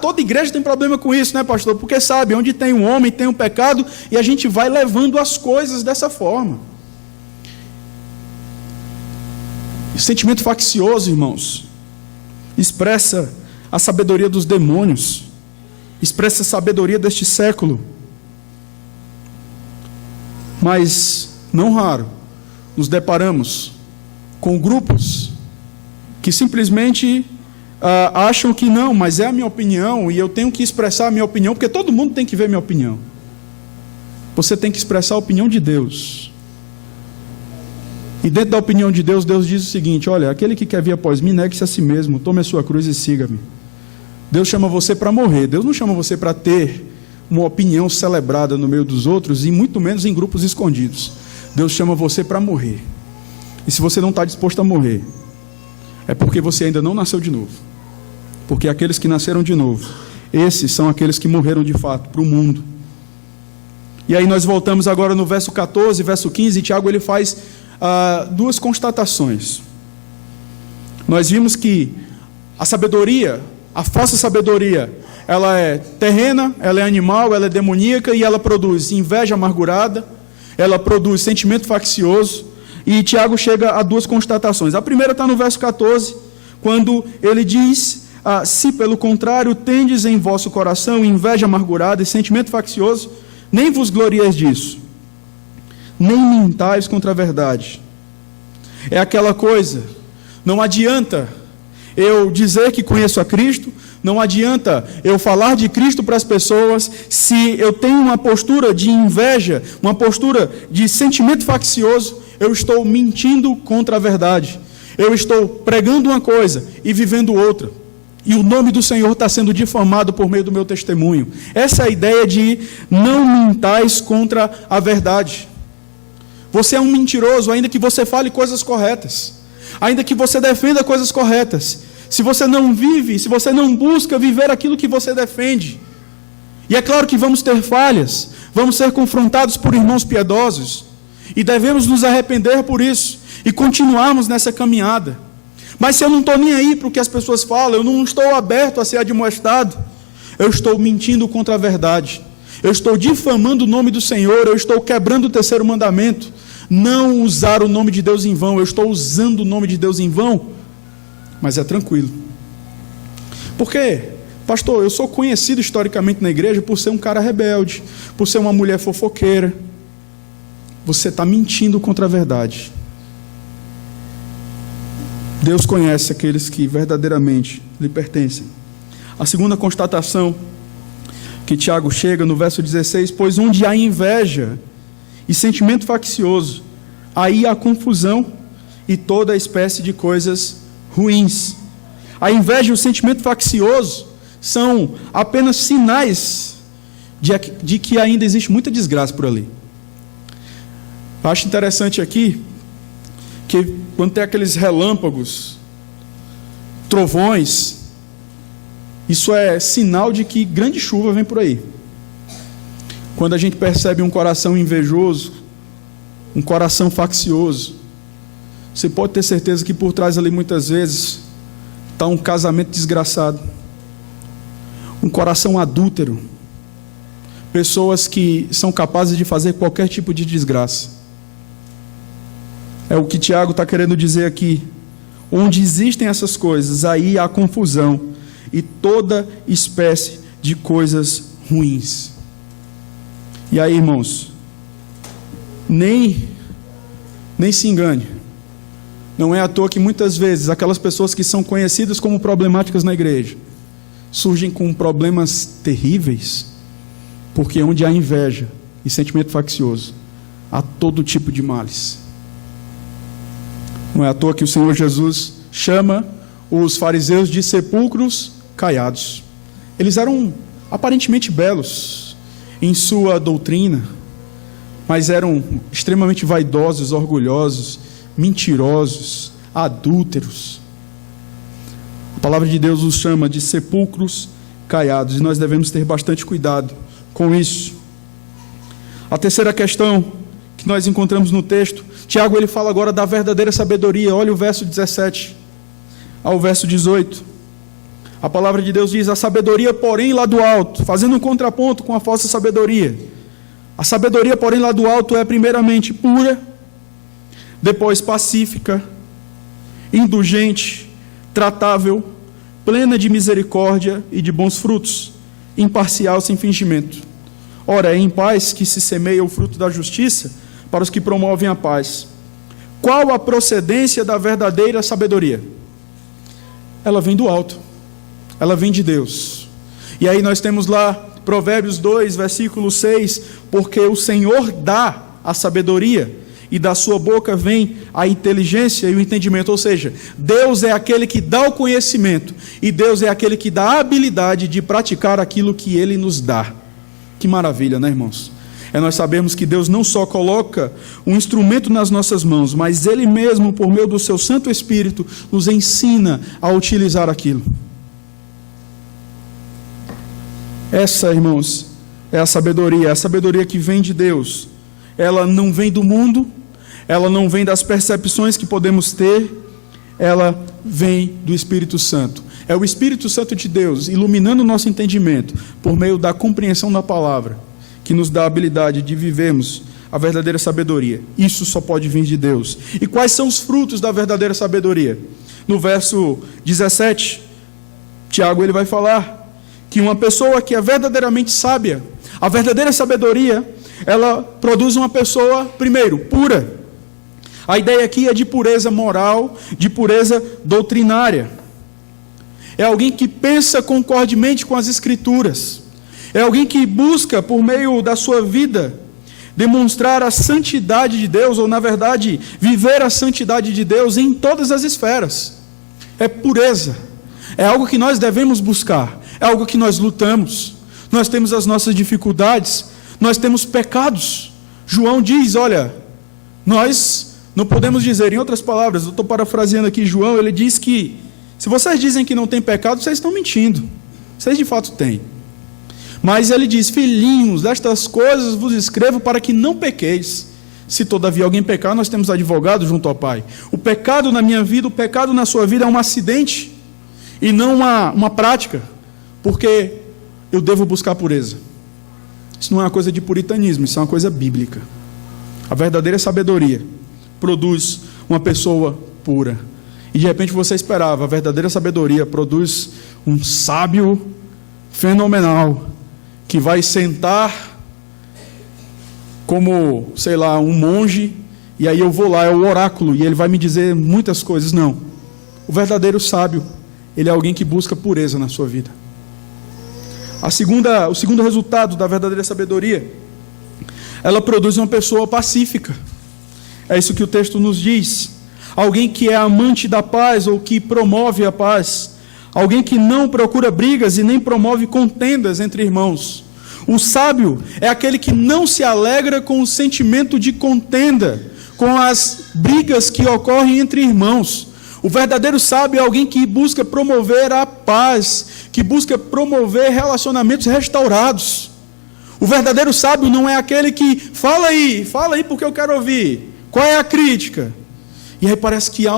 Toda igreja tem problema com isso, né, pastor? Porque sabe, onde tem um homem, tem um pecado, e a gente vai levando as coisas dessa forma. O sentimento faccioso, irmãos, expressa a sabedoria dos demônios, expressa a sabedoria deste século. Mas, não raro, nos deparamos com grupos que simplesmente acham que não, mas é a minha opinião e eu tenho que expressar a minha opinião, porque todo mundo tem que ver minha opinião. Você tem que expressar a opinião de Deus. E dentro da opinião de Deus, Deus diz o seguinte: olha, aquele que quer vir após mim, negue-se a si mesmo, tome a sua cruz e siga-me. Deus chama você para morrer, Deus não chama você para ter uma opinião celebrada no meio dos outros, e muito menos em grupos escondidos. Deus chama você para morrer. E se você não está disposto a morrer, é porque você ainda não nasceu de novo. Porque aqueles que nasceram de novo, esses são aqueles que morreram de fato para o mundo. E aí nós voltamos agora no verso 14, verso 15, e Tiago ele faz duas constatações. Nós vimos que a sabedoria, a falsa sabedoria, ela é terrena, ela é animal, ela é demoníaca, e ela produz inveja amargurada, ela produz sentimento faccioso. E Tiago chega a duas constatações. A primeira está no verso 14, quando ele diz: se pelo contrário tendes em vosso coração inveja amargurada e sentimento faccioso, nem vos glorieis disso, nem mintais contra a verdade. É aquela coisa, não adianta eu dizer que conheço a Cristo, não adianta eu falar de Cristo para as pessoas, se eu tenho uma postura de inveja, uma postura de sentimento faccioso, eu estou mentindo contra a verdade. Eu estou pregando uma coisa e vivendo outra. E o nome do Senhor está sendo difamado por meio do meu testemunho. Essa é a ideia de não mintais contra a verdade. Você é um mentiroso, ainda que você fale coisas corretas, ainda que você defenda coisas corretas. Se você não vive, se você não busca viver aquilo que você defende. E é claro que vamos ter falhas, vamos ser confrontados por irmãos piedosos, e devemos nos arrepender por isso, e continuarmos nessa caminhada. Mas se eu não estou nem aí para o que as pessoas falam, eu não estou aberto a ser admoestado, eu estou mentindo contra a verdade, eu estou difamando o nome do Senhor, eu estou quebrando o terceiro mandamento, não usar o nome de Deus em vão, eu estou usando o nome de Deus em vão. Mas é tranquilo. Por quê? Pastor, eu sou conhecido historicamente na igreja por ser um cara rebelde, por ser uma mulher fofoqueira. Você está mentindo contra a verdade. Deus conhece aqueles que verdadeiramente lhe pertencem. A segunda constatação que Tiago chega no verso 16: pois onde há inveja e sentimento faccioso, aí há confusão e toda espécie de coisas ruins. A inveja e o sentimento faccioso são apenas sinais de que ainda existe muita desgraça por ali. Eu acho interessante aqui que quando tem aqueles relâmpagos, trovões, isso é sinal de que grande chuva vem por aí. Quando a gente percebe um coração invejoso, um coração faccioso, você pode ter certeza que por trás ali muitas vezes está um casamento desgraçado, um coração adúltero, pessoas que são capazes de fazer qualquer tipo de desgraça. É o que Tiago está querendo dizer aqui. Onde existem essas coisas, aí há confusão e toda espécie de coisas ruins. E aí, irmãos, nem se engane. Não é à toa que muitas vezes aquelas pessoas que são conhecidas como problemáticas na igreja surgem com problemas terríveis, porque onde há inveja e sentimento faccioso, há todo tipo de males. Não é à toa que o Senhor Jesus chama os fariseus de sepulcros caiados. Eles eram aparentemente belos em sua doutrina, mas eram extremamente vaidosos, orgulhosos, mentirosos, adúlteros. A palavra de Deus os chama de sepulcros caiados, e nós devemos ter bastante cuidado com isso. A terceira questão que nós encontramos no texto, Tiago ele fala agora da verdadeira sabedoria. Olha o verso 17 ao verso 18. A palavra de Deus diz: a sabedoria, porém, lá do alto, fazendo um contraponto com a falsa sabedoria. A sabedoria, porém, lá do alto é primeiramente pura, depois pacífica, indulgente, tratável, plena de misericórdia e de bons frutos, imparcial, sem fingimento. Ora, é em paz que se semeia o fruto da justiça para os que promovem a paz. Qual a procedência da verdadeira sabedoria? Ela vem do alto, ela vem de Deus. E aí nós temos lá Provérbios 2, versículo 6, porque o Senhor dá a sabedoria, e da sua boca vem a inteligência e o entendimento. Ou seja, Deus é aquele que dá o conhecimento, e Deus é aquele que dá a habilidade de praticar aquilo que Ele nos dá. Que maravilha, né, irmãos? É nós sabemos que Deus não só coloca um instrumento nas nossas mãos, mas Ele mesmo, por meio do seu Santo Espírito, nos ensina a utilizar aquilo. Essa, irmãos, é a sabedoria que vem de Deus. Ela não vem do mundo, ela não vem das percepções que podemos ter, ela vem do Espírito Santo. É o Espírito Santo de Deus iluminando o nosso entendimento por meio da compreensão da palavra, que nos dá a habilidade de vivermos a verdadeira sabedoria. Isso só pode vir de Deus. E quais são os frutos da verdadeira sabedoria? No verso 17, Tiago ele vai falar que uma pessoa que é verdadeiramente sábia, a verdadeira sabedoria, ela produz uma pessoa, primeiro, pura. A ideia aqui é de pureza moral, de pureza doutrinária. É alguém que pensa concordemente com as Escrituras. É alguém que busca, por meio da sua vida, demonstrar a santidade de Deus, ou, na verdade, viver a santidade de Deus em todas as esferas. É pureza. É algo que nós devemos buscar. É algo que nós lutamos. Nós temos as nossas dificuldades. Nós temos pecados. João diz, olha, nós não podemos dizer, em outras palavras, eu estou parafraseando aqui João, ele diz que, se vocês dizem que não tem pecado, vocês estão mentindo. Vocês de fato têm. Mas ele diz, filhinhos, destas coisas vos escrevo para que não pequeis. Se todavia alguém pecar, nós temos advogado junto ao Pai. O pecado na minha vida, o pecado na sua vida é um acidente e não uma prática, porque eu devo buscar pureza. Isso não é uma coisa de puritanismo, isso é uma coisa bíblica. A verdadeira sabedoria produz uma pessoa pura. E de repente você esperava, a verdadeira sabedoria produz um sábio fenomenal, que vai sentar como, sei lá, um monge, e aí eu vou lá, é o oráculo, e ele vai me dizer muitas coisas. Não. O verdadeiro sábio, ele é alguém que busca pureza na sua vida. O segundo resultado da verdadeira sabedoria, ela produz uma pessoa pacífica. É isso que o texto nos diz. Alguém que é amante da paz, ou que promove a paz. Alguém que não procura brigas e nem promove contendas entre irmãos. O sábio é aquele que não se alegra com o sentimento de contenda, com as brigas que ocorrem entre irmãos. O verdadeiro sábio é alguém que busca promover a paz, que busca promover relacionamentos restaurados. O verdadeiro sábio não é aquele que fala aí porque eu quero ouvir. Qual é a crítica? E aí parece que há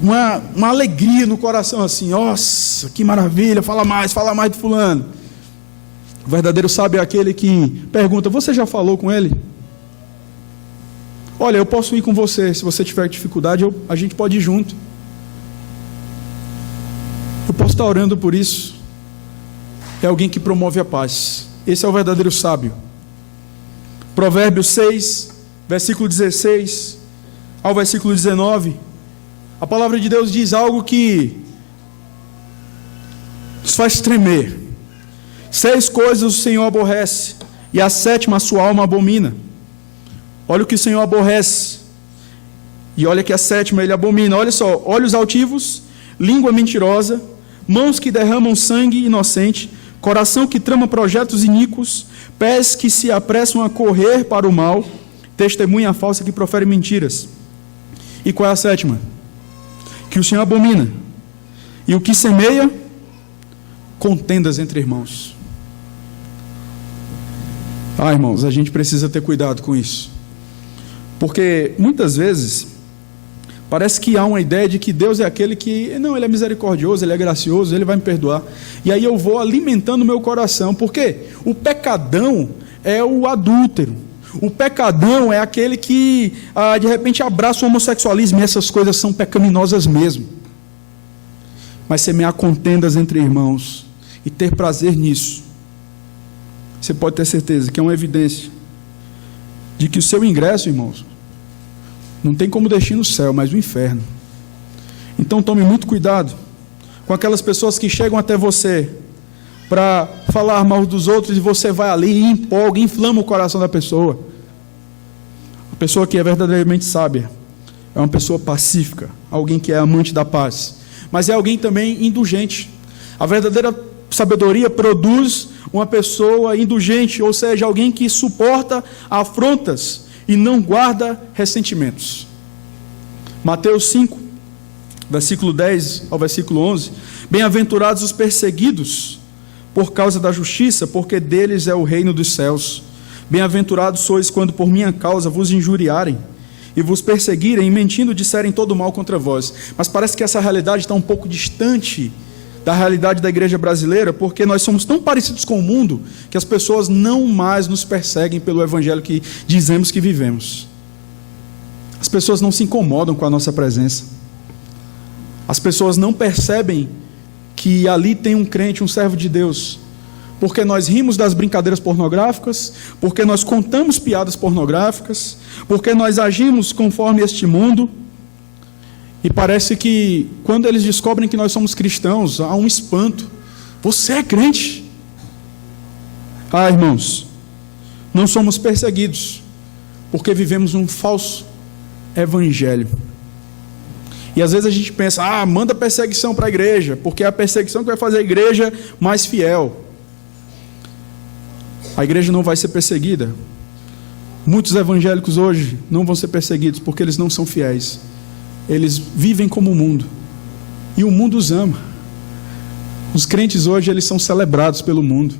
uma alegria no coração assim, nossa, que maravilha, fala mais de fulano. O verdadeiro sábio é aquele que pergunta, você já falou com ele? Olha, eu posso ir com você, se você tiver dificuldade, a gente pode ir junto. Eu posso estar orando por isso. É alguém que promove a paz. Esse é o verdadeiro sábio. Provérbios 6, versículo 16 ao versículo 19. A palavra de Deus diz algo que nos faz tremer. 6 coisas o Senhor aborrece, e a 7ª a sua alma abomina. Olha o que o Senhor aborrece, e olha que a 7ª ele abomina. Olha só, olhos altivos, língua mentirosa, mãos que derramam sangue inocente, coração que trama projetos iníquos, pés que se apressam a correr para o mal, testemunha falsa que profere mentiras. E qual é a 7ª? Que o Senhor abomina. E o que semeia? Contendas entre irmãos. Irmãos, a gente precisa ter cuidado com isso. Porque muitas vezes parece que há uma ideia de que Deus é aquele que, não, Ele é misericordioso, Ele é gracioso, Ele vai me perdoar. E aí eu vou alimentando o meu coração. Por quê? O pecadão é o adúltero. O pecadão é aquele que, de repente, abraça o homossexualismo. E essas coisas são pecaminosas mesmo. Mas semear contendas entre irmãos e ter prazer nisso, você pode ter certeza que é uma evidência de que o seu ingresso, irmãos, não tem como destino o céu, mas o inferno. Então tome muito cuidado com aquelas pessoas que chegam até você para falar mal dos outros, e você vai ali e empolga, inflama o coração da pessoa. A pessoa que é verdadeiramente sábia é uma pessoa pacífica, alguém que é amante da paz, mas é alguém também indulgente. A verdadeira sabedoria produz uma pessoa indulgente, ou seja, alguém que suporta afrontas e não guarda ressentimentos. Mateus 5, versículo 10 ao versículo 11. Bem-aventurados os perseguidos por causa da justiça, porque deles é o reino dos céus. Bem-aventurados sois quando por minha causa vos injuriarem e vos perseguirem, e mentindo disserem todo mal contra vós. Mas parece que essa realidade está um pouco distante da realidade da igreja brasileira, porque nós somos tão parecidos com o mundo que as pessoas não mais nos perseguem pelo evangelho que dizemos que vivemos. As pessoas não se incomodam com a nossa presença. As pessoas não percebem que ali tem um crente, um servo de Deus, porque nós rimos das brincadeiras pornográficas, porque nós contamos piadas pornográficas, porque nós agimos conforme este mundo. E parece que quando eles descobrem que nós somos cristãos, há um espanto. Você é crente? Irmãos, não somos perseguidos porque vivemos um falso evangelho. E às vezes a gente pensa, manda perseguição para a igreja, porque é a perseguição que vai fazer a igreja mais fiel. A igreja não vai ser perseguida. Muitos evangélicos hoje não vão ser perseguidos porque eles não são fiéis. Eles vivem como o mundo, e o mundo os ama. Os crentes hoje, eles são celebrados pelo mundo.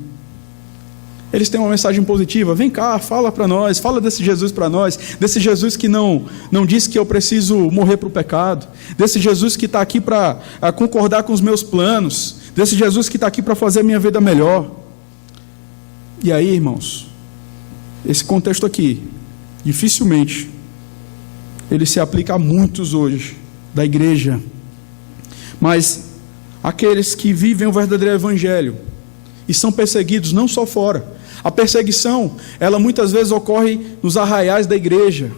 Eles têm uma mensagem positiva, vem cá, fala para nós, fala desse Jesus para nós, desse Jesus que não diz que eu preciso morrer para o pecado, desse Jesus que está aqui para concordar com os meus planos, desse Jesus que está aqui para fazer a minha vida melhor. E aí, irmãos, esse contexto aqui, dificilmente ele se aplica a muitos hoje da igreja, mas aqueles que vivem o verdadeiro evangelho e são perseguidos não só fora. A perseguição, ela muitas vezes ocorre nos arraiais da igreja.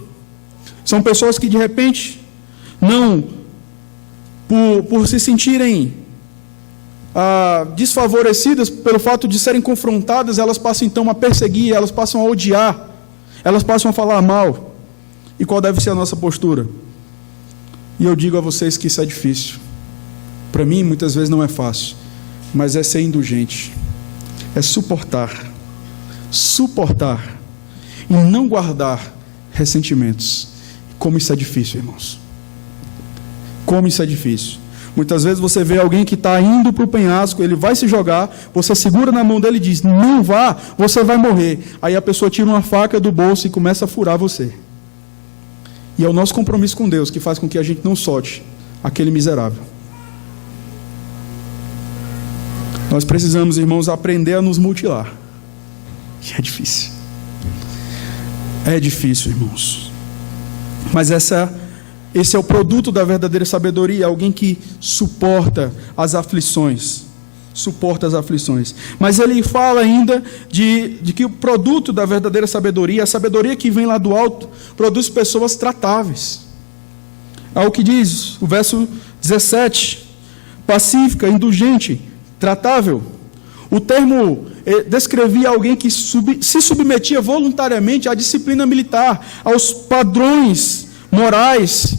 São pessoas que de repente não, por se sentirem desfavorecidas pelo fato de serem confrontadas, elas passam então a perseguir, elas passam a odiar, elas passam a falar mal. E qual deve ser a nossa postura? E eu digo a vocês que isso é difícil. Para mim, muitas vezes não é fácil, mas é ser indulgente. é suportar e não guardar ressentimentos. Como isso é difícil, irmãos. Como isso é difícil. Muitas vezes você vê alguém que está indo para o penhasco, ele vai se jogar, você segura na mão dele e diz, não vá, você vai morrer. Aí a pessoa tira uma faca do bolso e começa a furar você. E é o nosso compromisso com Deus que faz com que a gente não solte aquele miserável. Nós precisamos, irmãos, aprender a nos mutilar. E é difícil. É difícil, irmãos. Mas esse é o produto da verdadeira sabedoria, alguém que suporta as aflições. Suporta as aflições. Mas ele fala ainda de que o produto da verdadeira sabedoria, a sabedoria que vem lá do alto, produz pessoas tratáveis. É o que diz o verso 17. Pacífica, indulgente, tratável. O termo descrevia alguém que se submetia voluntariamente à disciplina militar, aos padrões morais.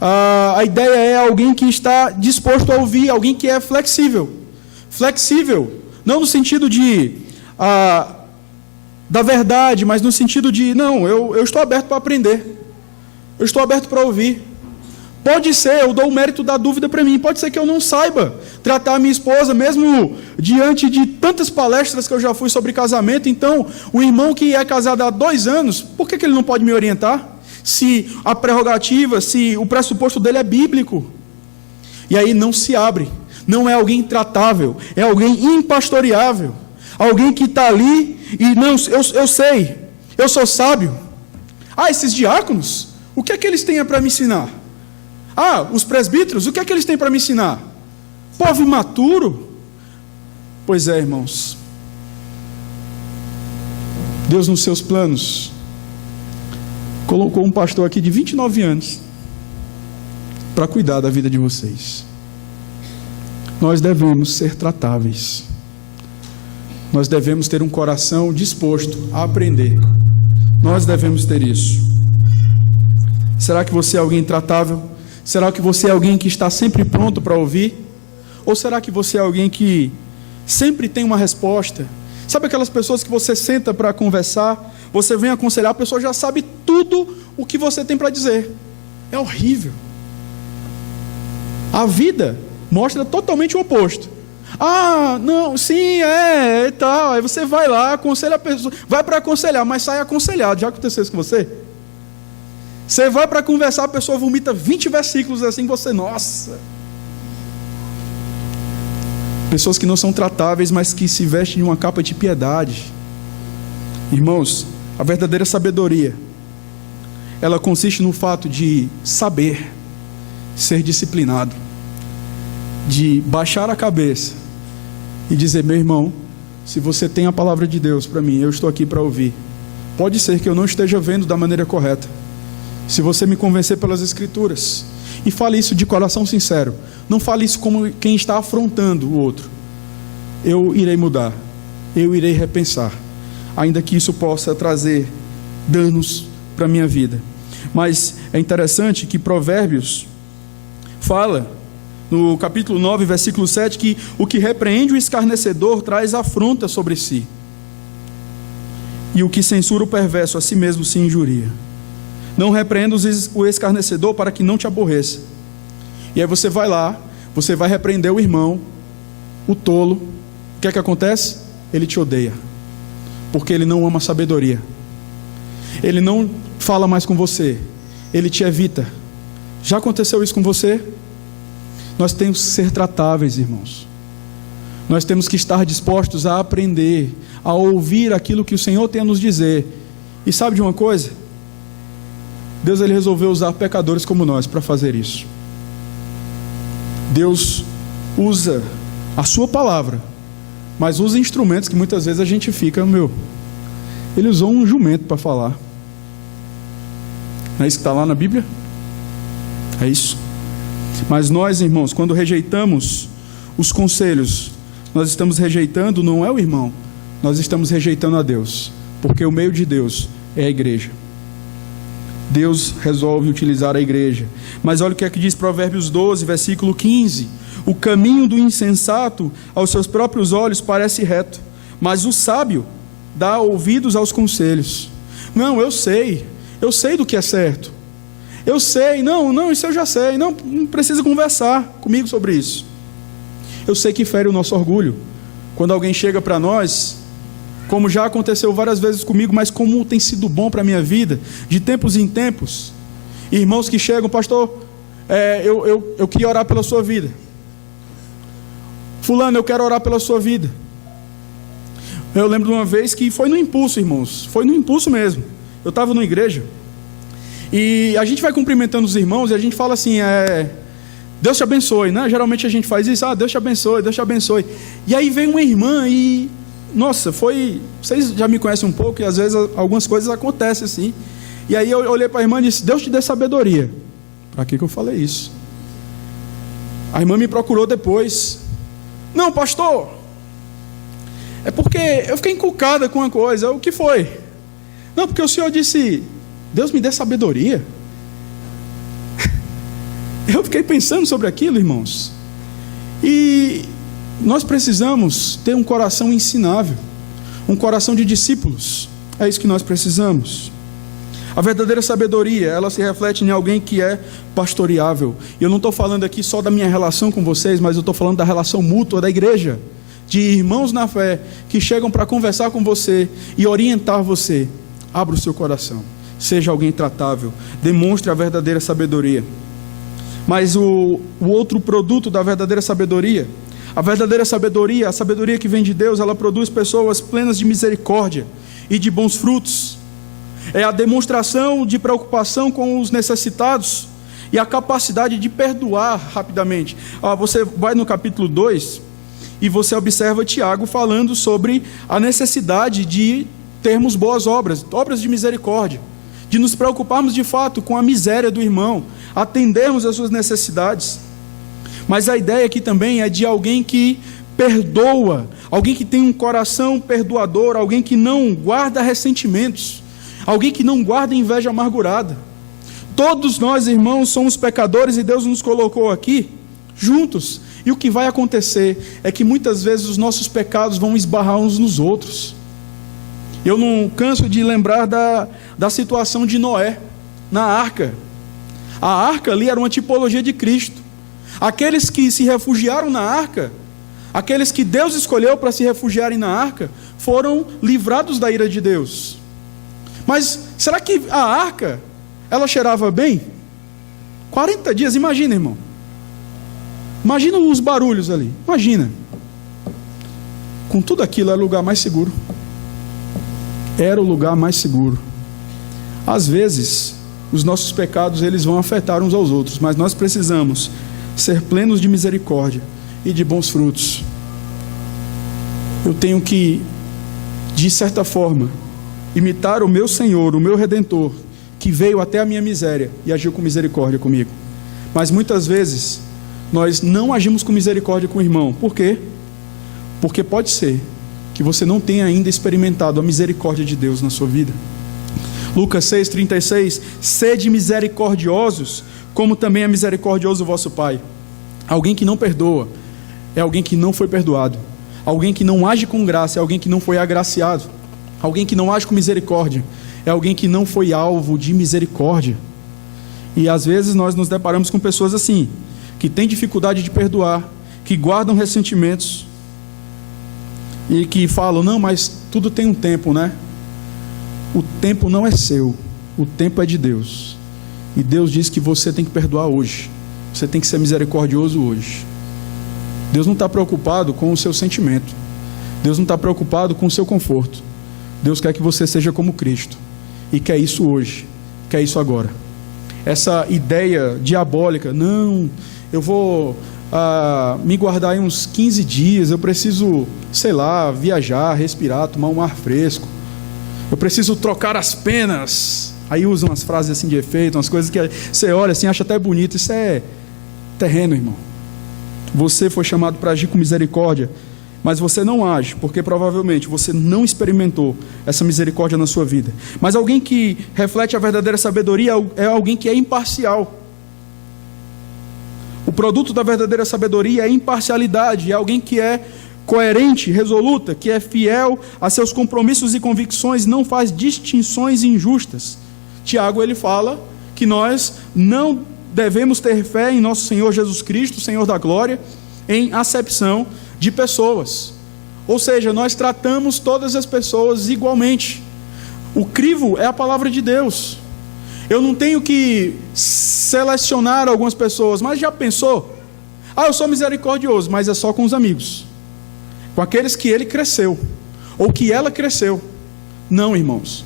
A ideia é alguém que está disposto a ouvir, alguém que é flexível. Flexível, não no sentido da verdade, mas no sentido de, não, eu estou aberto para aprender. Eu estou aberto para ouvir. Pode ser, eu dou o mérito da dúvida para mim, pode ser que eu não saiba tratar a minha esposa, mesmo diante de tantas palestras que eu já fui sobre casamento. Então, o irmão que é casado há 2 anos, por que ele não pode me orientar? Se a prerrogativa, se o pressuposto dele é bíblico. E aí não se abre, não é alguém tratável, é alguém impastoreável, alguém que está ali e não, eu sei, eu sou sábio. Esses diáconos, o que é que eles têm para me ensinar? Os presbíteros, o que é que eles têm para me ensinar? Povo imaturo? Pois é, irmãos. Deus, nos seus planos, colocou um pastor aqui de 29 anos para cuidar da vida de vocês. Nós devemos ser tratáveis. Nós devemos ter um coração disposto a aprender. Nós devemos ter isso. Será que você é alguém tratável? Será que você é alguém que está sempre pronto para ouvir? Ou será que você é alguém que sempre tem uma resposta? Sabe aquelas pessoas que você senta para conversar, você vem aconselhar, a pessoa já sabe tudo o que você tem para dizer. É horrível. A vida mostra totalmente o oposto. Não, sim, e tal. Aí você vai lá, aconselha a pessoa, vai para aconselhar, mas sai aconselhado. Já aconteceu isso com você? Você vai para conversar, a pessoa vomita 20 versículos assim, você, nossa. Pessoas que não são tratáveis, mas que se vestem de uma capa de piedade. Irmãos, a verdadeira sabedoria, ela consiste no fato de saber ser disciplinado, de baixar a cabeça e dizer, meu irmão, se você tem a palavra de Deus para mim, eu estou aqui para ouvir. Pode ser que eu não esteja vendo da maneira correta. Se você me convencer pelas Escrituras, e fale isso de coração sincero, não fale isso como quem está afrontando o outro, eu irei mudar, eu irei repensar, ainda que isso possa trazer danos para a minha vida. Mas é interessante que Provérbios fala, no capítulo 9, versículo 7, que o que repreende o escarnecedor traz afronta sobre si, e o que censura o perverso a si mesmo se injuria. Não repreenda o escarnecedor para que não te aborreça. E aí você vai lá, você vai repreender o irmão, o tolo. O que é que acontece? Ele te odeia, porque ele não ama a sabedoria. Ele não fala mais com você, ele te evita. Já aconteceu isso com você? Nós temos que ser tratáveis, irmãos. Nós temos que estar dispostos a aprender, a ouvir aquilo que o Senhor tem a nos dizer. E sabe de uma coisa? Deus, ele resolveu usar pecadores como nós para fazer isso. Deus usa a sua palavra, mas usa instrumentos que muitas vezes a gente fica, ele usou um jumento para falar. Não é isso que está lá na Bíblia? É isso. Mas nós, irmãos, quando rejeitamos os conselhos, nós estamos rejeitando, não é o irmão, nós estamos rejeitando a Deus, porque o meio de Deus é a igreja. Deus resolve utilizar a igreja. Mas olha o que é que diz Provérbios 12, versículo 15. O caminho do insensato aos seus próprios olhos parece reto, mas o sábio dá ouvidos aos conselhos. Não, eu sei do que é certo. Eu sei, não, isso eu já sei. Não precisa conversar comigo sobre isso. Eu sei que fere o nosso orgulho quando alguém chega para nós, como já aconteceu várias vezes comigo, mas como tem sido bom para a minha vida, de tempos em tempos. Irmãos que chegam, pastor, eu queria orar pela sua vida. Fulano, eu quero orar pela sua vida. Eu lembro de uma vez que foi no impulso, irmãos. Foi no impulso mesmo. Eu estava numa igreja e a gente vai cumprimentando os irmãos e a gente fala assim, Deus te abençoe, né? Geralmente a gente faz isso, Deus te abençoe, Deus te abençoe. E aí veio uma irmã e, nossa, vocês já me conhecem um pouco e às vezes algumas coisas acontecem assim. E aí eu olhei para a irmã e disse, Deus te dê sabedoria. Para que eu falei isso? A irmã me procurou depois. Não, pastor, é porque eu fiquei encucada com uma coisa. O que foi? Não, porque o senhor disse, Deus me dê sabedoria. Eu fiquei pensando sobre aquilo, irmãos. E nós precisamos ter um coração ensinável, um coração de discípulos. É isso que nós precisamos. A verdadeira sabedoria, ela se reflete em alguém que é pastoreável. E eu não estou falando aqui só da minha relação com vocês, mas eu estou falando da relação mútua da igreja, de irmãos na fé, que chegam para conversar com você e orientar você. Abra o seu coração, seja alguém tratável, demonstre a verdadeira sabedoria. Mas o outro produto da verdadeira sabedoria, a verdadeira sabedoria, a sabedoria que vem de Deus, ela produz pessoas plenas de misericórdia e de bons frutos. É a demonstração de preocupação com os necessitados e a capacidade de perdoar rapidamente. Você vai no capítulo 2 e você observa Tiago falando sobre a necessidade de termos boas obras, obras de misericórdia, de nos preocuparmos de fato com a miséria do irmão, atendermos as suas necessidades. Mas a ideia aqui também é de alguém que perdoa, alguém que tem um coração perdoador, alguém que não guarda ressentimentos, alguém que não guarda inveja amargurada. Todos nós, irmãos, somos pecadores e Deus nos colocou aqui juntos. E o que vai acontecer é que muitas vezes os nossos pecados vão esbarrar uns nos outros. Eu não canso de lembrar da situação de Noé na arca. A arca ali era uma tipologia de Cristo. Aqueles que se refugiaram na arca, aqueles que Deus escolheu para se refugiarem na arca, foram livrados da ira de Deus. Mas será que a arca, ela cheirava bem? 40 dias, imagina, irmão. Imagina os barulhos ali, imagina. Com tudo aquilo, era o lugar mais seguro. Era o lugar mais seguro. Às vezes, os nossos pecados, eles vão afetar uns aos outros, mas nós precisamos ser plenos de misericórdia e de bons frutos. Eu tenho que, de certa forma, imitar o meu Senhor, o meu Redentor, que veio até a minha miséria e agiu com misericórdia comigo. Mas muitas vezes nós não agimos com misericórdia com o irmão. Por quê? Porque pode ser que você não tenha ainda experimentado a misericórdia de Deus na sua vida. Lucas 6,36: sede misericordiosos, como também é misericordioso o vosso Pai. Alguém que não perdoa é alguém que não foi perdoado. Alguém que não age com graça é alguém que não foi agraciado. Alguém que não age com misericórdia é alguém que não foi alvo de misericórdia. E às vezes nós nos deparamos com pessoas assim, que têm dificuldade de perdoar, que guardam ressentimentos e que falam, não, mas tudo tem um tempo, né? O tempo não é seu, o tempo é de Deus. E Deus diz que você tem que perdoar hoje, você tem que ser misericordioso hoje. Deus não está preocupado com o seu sentimento, Deus não está preocupado com o seu conforto. Deus quer que você seja como Cristo, e quer isso hoje, quer isso agora. Essa ideia diabólica, não, eu vou me guardar aí uns 15 dias, eu preciso, sei lá, viajar, respirar, tomar um ar fresco, eu preciso trocar as penas. Aí usam umas frases assim de efeito, umas coisas que você olha assim, acha até bonito. Isso é terreno, irmão. Você foi chamado para agir com misericórdia, mas você não age, porque provavelmente você não experimentou essa misericórdia na sua vida. Mas alguém que reflete a verdadeira sabedoria é alguém que é imparcial. produto da verdadeira sabedoria é imparcialidade, é alguém que é coerente, resoluta, que é fiel a seus compromissos e convicções, não faz distinções injustas. Tiago, ele fala que nós não devemos ter fé em nosso Senhor Jesus Cristo, Senhor da glória, em acepção de pessoas. Ou seja, nós tratamos todas as pessoas igualmente. O crivo é a palavra de Deus. Eu não tenho que selecionar algumas pessoas, mas já pensou? Eu sou misericordioso, mas é só com os amigos, com aqueles que ele cresceu, ou que ela cresceu. Não, irmãos.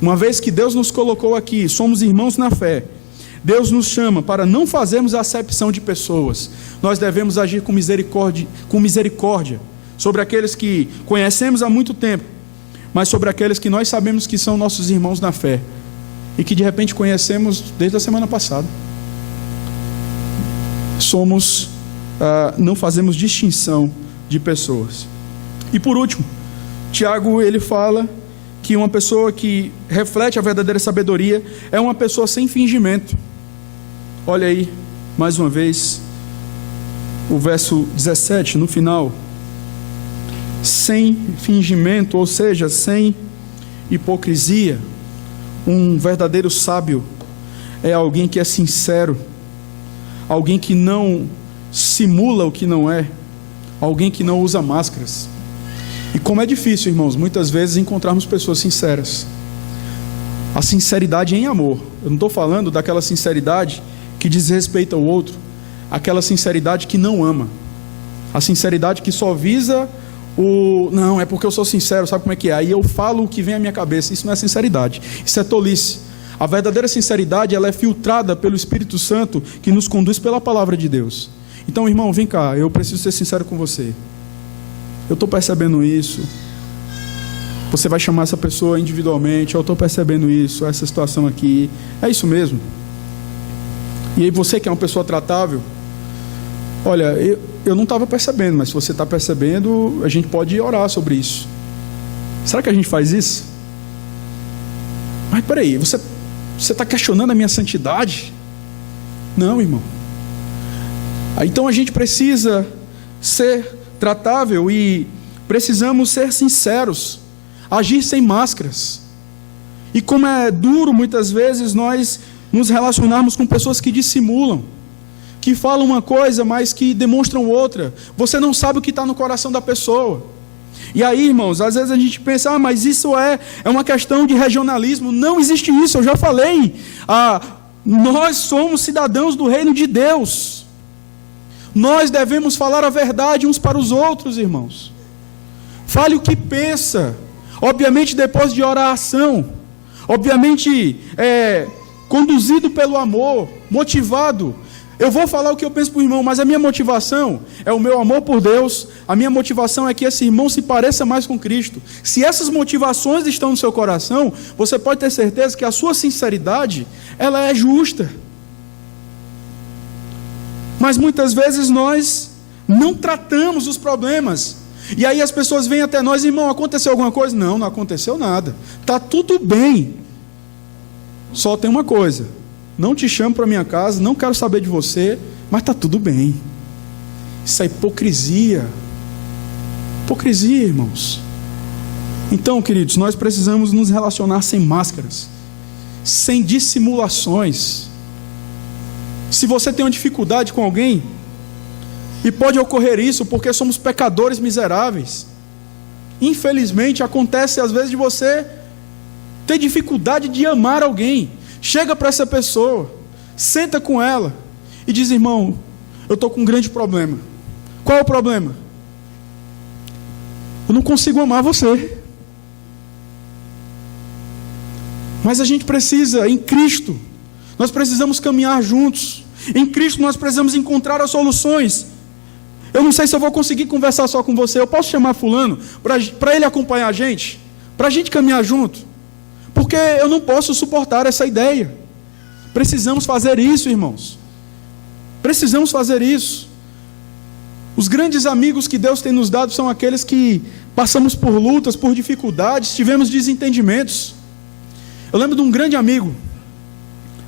Uma vez que Deus nos colocou aqui, somos irmãos na fé, Deus nos chama para não fazermos acepção de pessoas. Nós devemos agir com misericórdia sobre aqueles que conhecemos há muito tempo, mas sobre aqueles que nós sabemos que são nossos irmãos na fé e que de repente conhecemos desde a semana passada. Não fazemos distinção de pessoas. E por último, Tiago, ele fala que uma pessoa que reflete a verdadeira sabedoria é uma pessoa sem fingimento. Olha aí, mais uma vez, o verso 17, no final. Sem fingimento, ou seja, sem hipocrisia. Um verdadeiro sábio é alguém que é sincero, alguém que não simula o que não é, alguém que não usa máscaras. E como é difícil, irmãos, muitas vezes encontrarmos pessoas sinceras. A sinceridade em amor. Eu não estou falando daquela sinceridade que diz respeito ao outro, aquela sinceridade que não ama, a sinceridade que só visa não, é porque eu sou sincero, sabe como é que é? Aí eu falo o que vem à minha cabeça. Isso não é sinceridade, isso é tolice. A verdadeira sinceridade, ela é filtrada pelo Espírito Santo, que nos conduz pela palavra de Deus. Então, irmão, vem cá, eu preciso ser sincero com você. Eu estou percebendo isso. Você vai chamar essa pessoa individualmente. Eu estou percebendo isso, essa situação aqui. É isso mesmo. E aí você que é uma pessoa tratável, olha, eu não estava percebendo, mas se você está percebendo, a gente pode orar sobre isso. Será que a gente faz isso? Mas peraí, você está questionando a minha santidade? Não, irmão. Então a gente precisa ser tratável e precisamos ser sinceros, agir sem máscaras. E como é duro muitas vezes nós nos relacionarmos com pessoas que dissimulam, que falam uma coisa, mas que demonstram outra. Você não sabe o que está no coração da pessoa. E aí, irmãos, às vezes a gente pensa, mas isso é uma questão de regionalismo. Não existe isso, eu já falei. Nós somos cidadãos do reino de Deus. Nós devemos falar a verdade uns para os outros, irmãos. Fale o que pensa. Obviamente depois de oração. Obviamente conduzido pelo amor, motivado. Eu vou falar o que eu penso para o irmão, mas a minha motivação é o meu amor por Deus. A minha motivação é que esse irmão se pareça mais com Cristo. Se essas motivações estão no seu coração, você pode ter certeza que a sua sinceridade, ela é justa. Mas muitas vezes nós não tratamos os problemas. E aí as pessoas vêm até nós, irmão, aconteceu alguma coisa? Não, não aconteceu nada. Está tudo bem. Só tem uma coisa. Não te chamo para minha casa, não quero saber de você, mas está tudo bem. Isso é hipocrisia. Hipocrisia, irmãos. Então, queridos, nós precisamos nos relacionar sem máscaras, sem dissimulações. Se você tem uma dificuldade com alguém, e pode ocorrer isso porque somos pecadores miseráveis, infelizmente acontece às vezes de você ter dificuldade de amar alguém. Chega para essa pessoa, senta com ela e diz, irmão, eu estou com um grande problema. Qual é o problema? Eu não consigo amar você. Mas a gente precisa, em Cristo, nós precisamos caminhar juntos. Em Cristo nós precisamos encontrar as soluções. Eu não sei se eu vou conseguir conversar só com você. Eu posso chamar fulano para ele acompanhar a gente? Para a gente caminhar junto? Porque eu não posso suportar essa ideia. Precisamos fazer isso, irmãos. Precisamos fazer isso. Os grandes amigos que Deus tem nos dado são aqueles que passamos por lutas, por dificuldades, tivemos desentendimentos. Eu lembro de um grande amigo,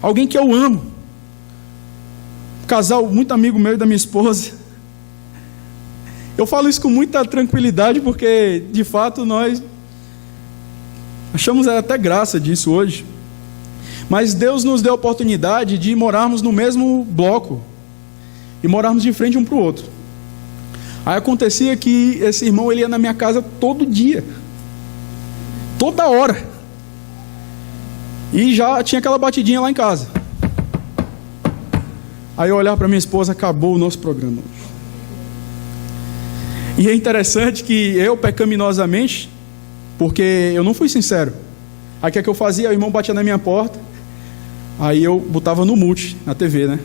alguém que eu amo, casal muito amigo meu e da minha esposa. Eu falo isso com muita tranquilidade porque, de fato, nós achamos até graça disso hoje. Mas Deus nos deu a oportunidade de morarmos no mesmo bloco e morarmos de frente um para o outro. Aí acontecia que esse irmão ele ia na minha casa todo dia, toda hora, e já tinha aquela batidinha lá em casa. Aí eu olhava para minha esposa: acabou o nosso programa. E é interessante que eu, pecaminosamente, porque eu não fui sincero, aí o que é que eu fazia? O irmão batia na minha porta, aí eu botava no mute, na TV, né?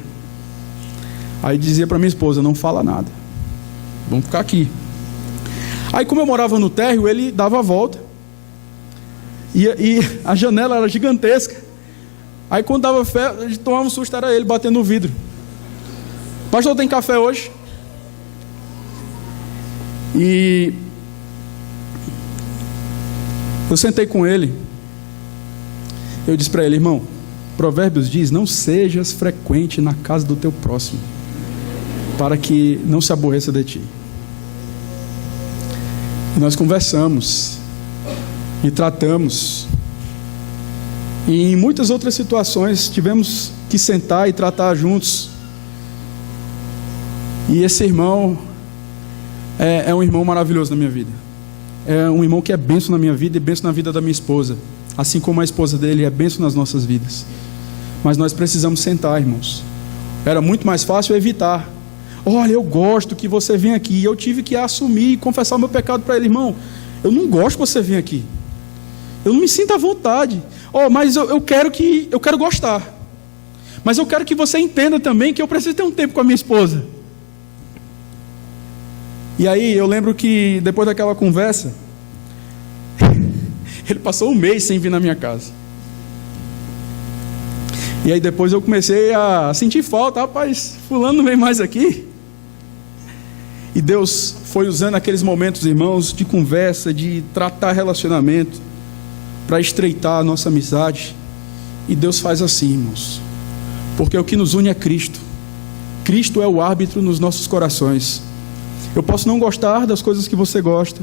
Aí dizia para minha esposa: não fala nada, vamos ficar aqui. Aí, como eu morava no térreo, ele dava a volta, e a janela era gigantesca. Aí quando dava fé, a gente tomava um susto, era ele batendo no vidro: pastor, tem café hoje? E eu sentei com ele, eu disse para ele: irmão, Provérbios diz: não sejas frequente na casa do teu próximo, para que não se aborreça de ti. E nós conversamos e tratamos, e em muitas outras situações tivemos que sentar e tratar juntos. E esse irmão é um irmão maravilhoso na minha vida. É um irmão que é bênção na minha vida e bênção na vida da minha esposa, assim como a esposa dele é bênção nas nossas vidas. Mas nós precisamos sentar, irmãos. Era muito mais fácil evitar. Olha, eu gosto que você venha aqui. E eu tive que assumir e confessar o meu pecado para ele: irmão, eu não gosto que você venha aqui, eu não me sinto à vontade. Mas eu quero gostar, mas eu quero que você entenda também que eu preciso ter um tempo com a minha esposa. E aí eu lembro que depois daquela conversa, ele passou um mês sem vir na minha casa. E aí depois eu comecei a sentir falta: rapaz, fulano não vem mais aqui. E Deus foi usando aqueles momentos, irmãos, de conversa, de tratar relacionamento, para estreitar a nossa amizade. E Deus faz assim, irmãos, porque o que nos une é Cristo. Cristo é o árbitro nos nossos corações. Eu posso não gostar das coisas que você gosta,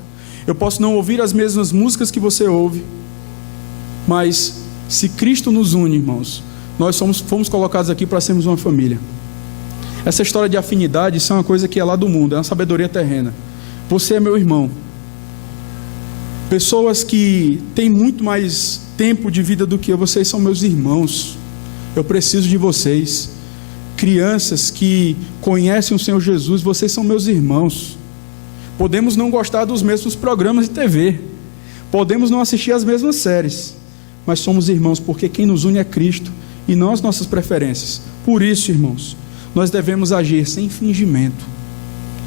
eu posso não ouvir as mesmas músicas que você ouve, mas se Cristo nos une, irmãos, nós fomos colocados aqui para sermos uma família. Essa história de afinidade, isso é uma coisa que é lá do mundo, é uma sabedoria terrena. Você é meu irmão. Pessoas que têm muito mais tempo de vida do que eu, vocês são meus irmãos. Eu preciso de vocês. Crianças que conhecem o Senhor Jesus, vocês são meus irmãos. Podemos não gostar dos mesmos programas de TV, podemos não assistir as mesmas séries, mas somos irmãos, porque quem nos une é Cristo e não as nossas preferências. Por isso, irmãos, nós devemos agir sem fingimento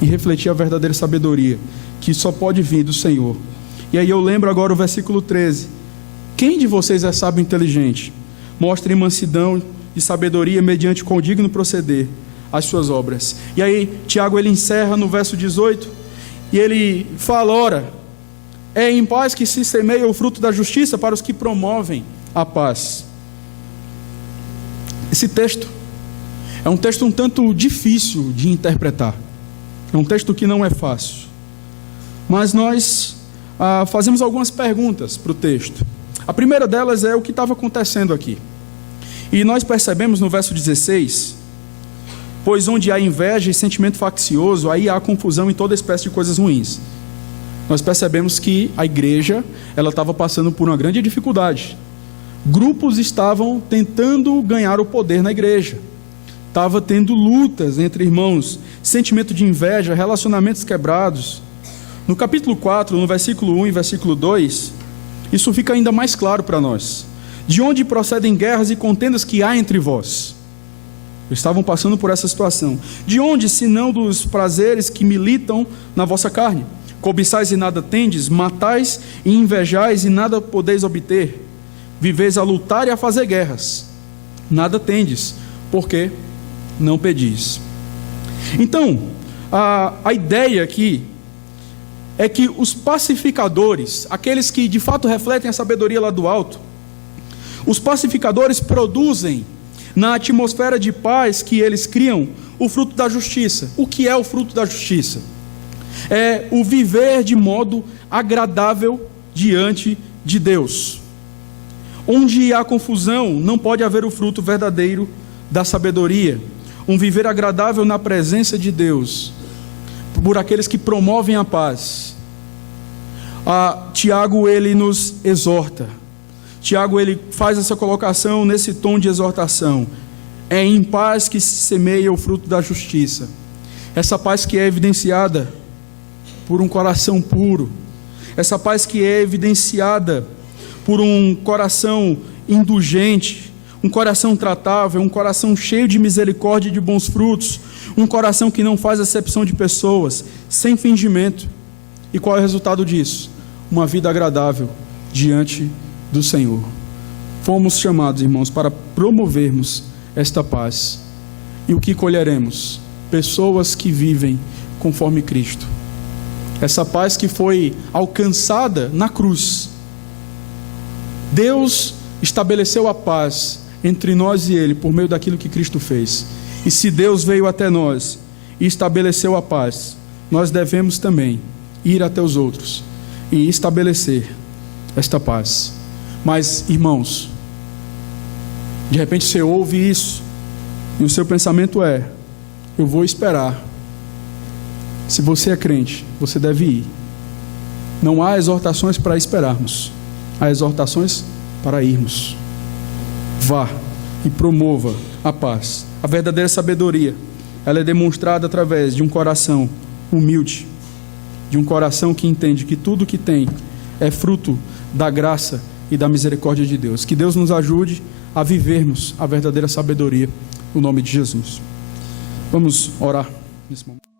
e refletir a verdadeira sabedoria que só pode vir do Senhor. E aí eu lembro agora o versículo 13: quem de vocês é sábio e inteligente? Mostre mansidão e sabedoria mediante com o digno proceder as suas obras. E aí Tiago ele encerra no verso 18 e ele fala: ora, é em paz que se semeia o fruto da justiça para os que promovem a paz. Esse texto é um texto um tanto difícil de interpretar, é um texto que não é fácil, mas nós fazemos algumas perguntas para o texto. A primeira delas é o que estava acontecendo aqui. E nós percebemos no verso 16: pois onde há inveja e sentimento faccioso, aí há confusão e toda espécie de coisas ruins. Nós percebemos que a igreja, ela estava passando por uma grande dificuldade. Grupos estavam tentando ganhar o poder na igreja. Estava tendo lutas entre irmãos, sentimento de inveja, relacionamentos quebrados. No capítulo 4, no versículo 1 e versículo 2, isso fica ainda mais claro para nós. De onde procedem guerras e contendas que há entre vós? Eles estavam passando por essa situação. De onde, senão dos prazeres que militam na vossa carne? Cobiçais e nada tendes, matais e invejais e nada podeis obter. Viveis a lutar e a fazer guerras. Nada tendes, porque não pedis. Então, a ideia aqui é que os pacificadores, aqueles que de fato refletem a sabedoria lá do alto, os pacificadores produzem na atmosfera de paz que eles criam, o fruto da justiça. O que é o fruto da justiça? É o viver de modo agradável diante de Deus. Onde há confusão, não pode haver o fruto verdadeiro da sabedoria. Um viver agradável na presença de Deus, por aqueles que promovem a paz. Tiago, ele nos exorta. Tiago, ele faz essa colocação nesse tom de exortação. É em paz que se semeia o fruto da justiça. Essa paz que é evidenciada por um coração puro. Essa paz que é evidenciada por um coração indulgente, um coração tratável, um coração cheio de misericórdia e de bons frutos, um coração que não faz acepção de pessoas, sem fingimento. E qual é o resultado disso? Uma vida agradável diante do Senhor. Fomos chamados, irmãos, para promovermos esta paz. E o que colheremos? Pessoas que vivem conforme Cristo. Essa paz que foi alcançada na cruz. Deus estabeleceu a paz entre nós e Ele por meio daquilo que Cristo fez. E se Deus veio até nós e estabeleceu a paz, nós devemos também ir até os outros e estabelecer esta paz. Mas, irmãos, de repente você ouve isso e o seu pensamento é: eu vou esperar. Se você é crente, você deve ir. Não há exortações para esperarmos, há exortações para irmos. Vá e promova a paz. A verdadeira sabedoria, ela é demonstrada através de um coração humilde, de um coração que entende que tudo que tem é fruto da graça e da misericórdia de Deus. Que Deus nos ajude a vivermos a verdadeira sabedoria, no nome de Jesus. Vamos orar nesse momento.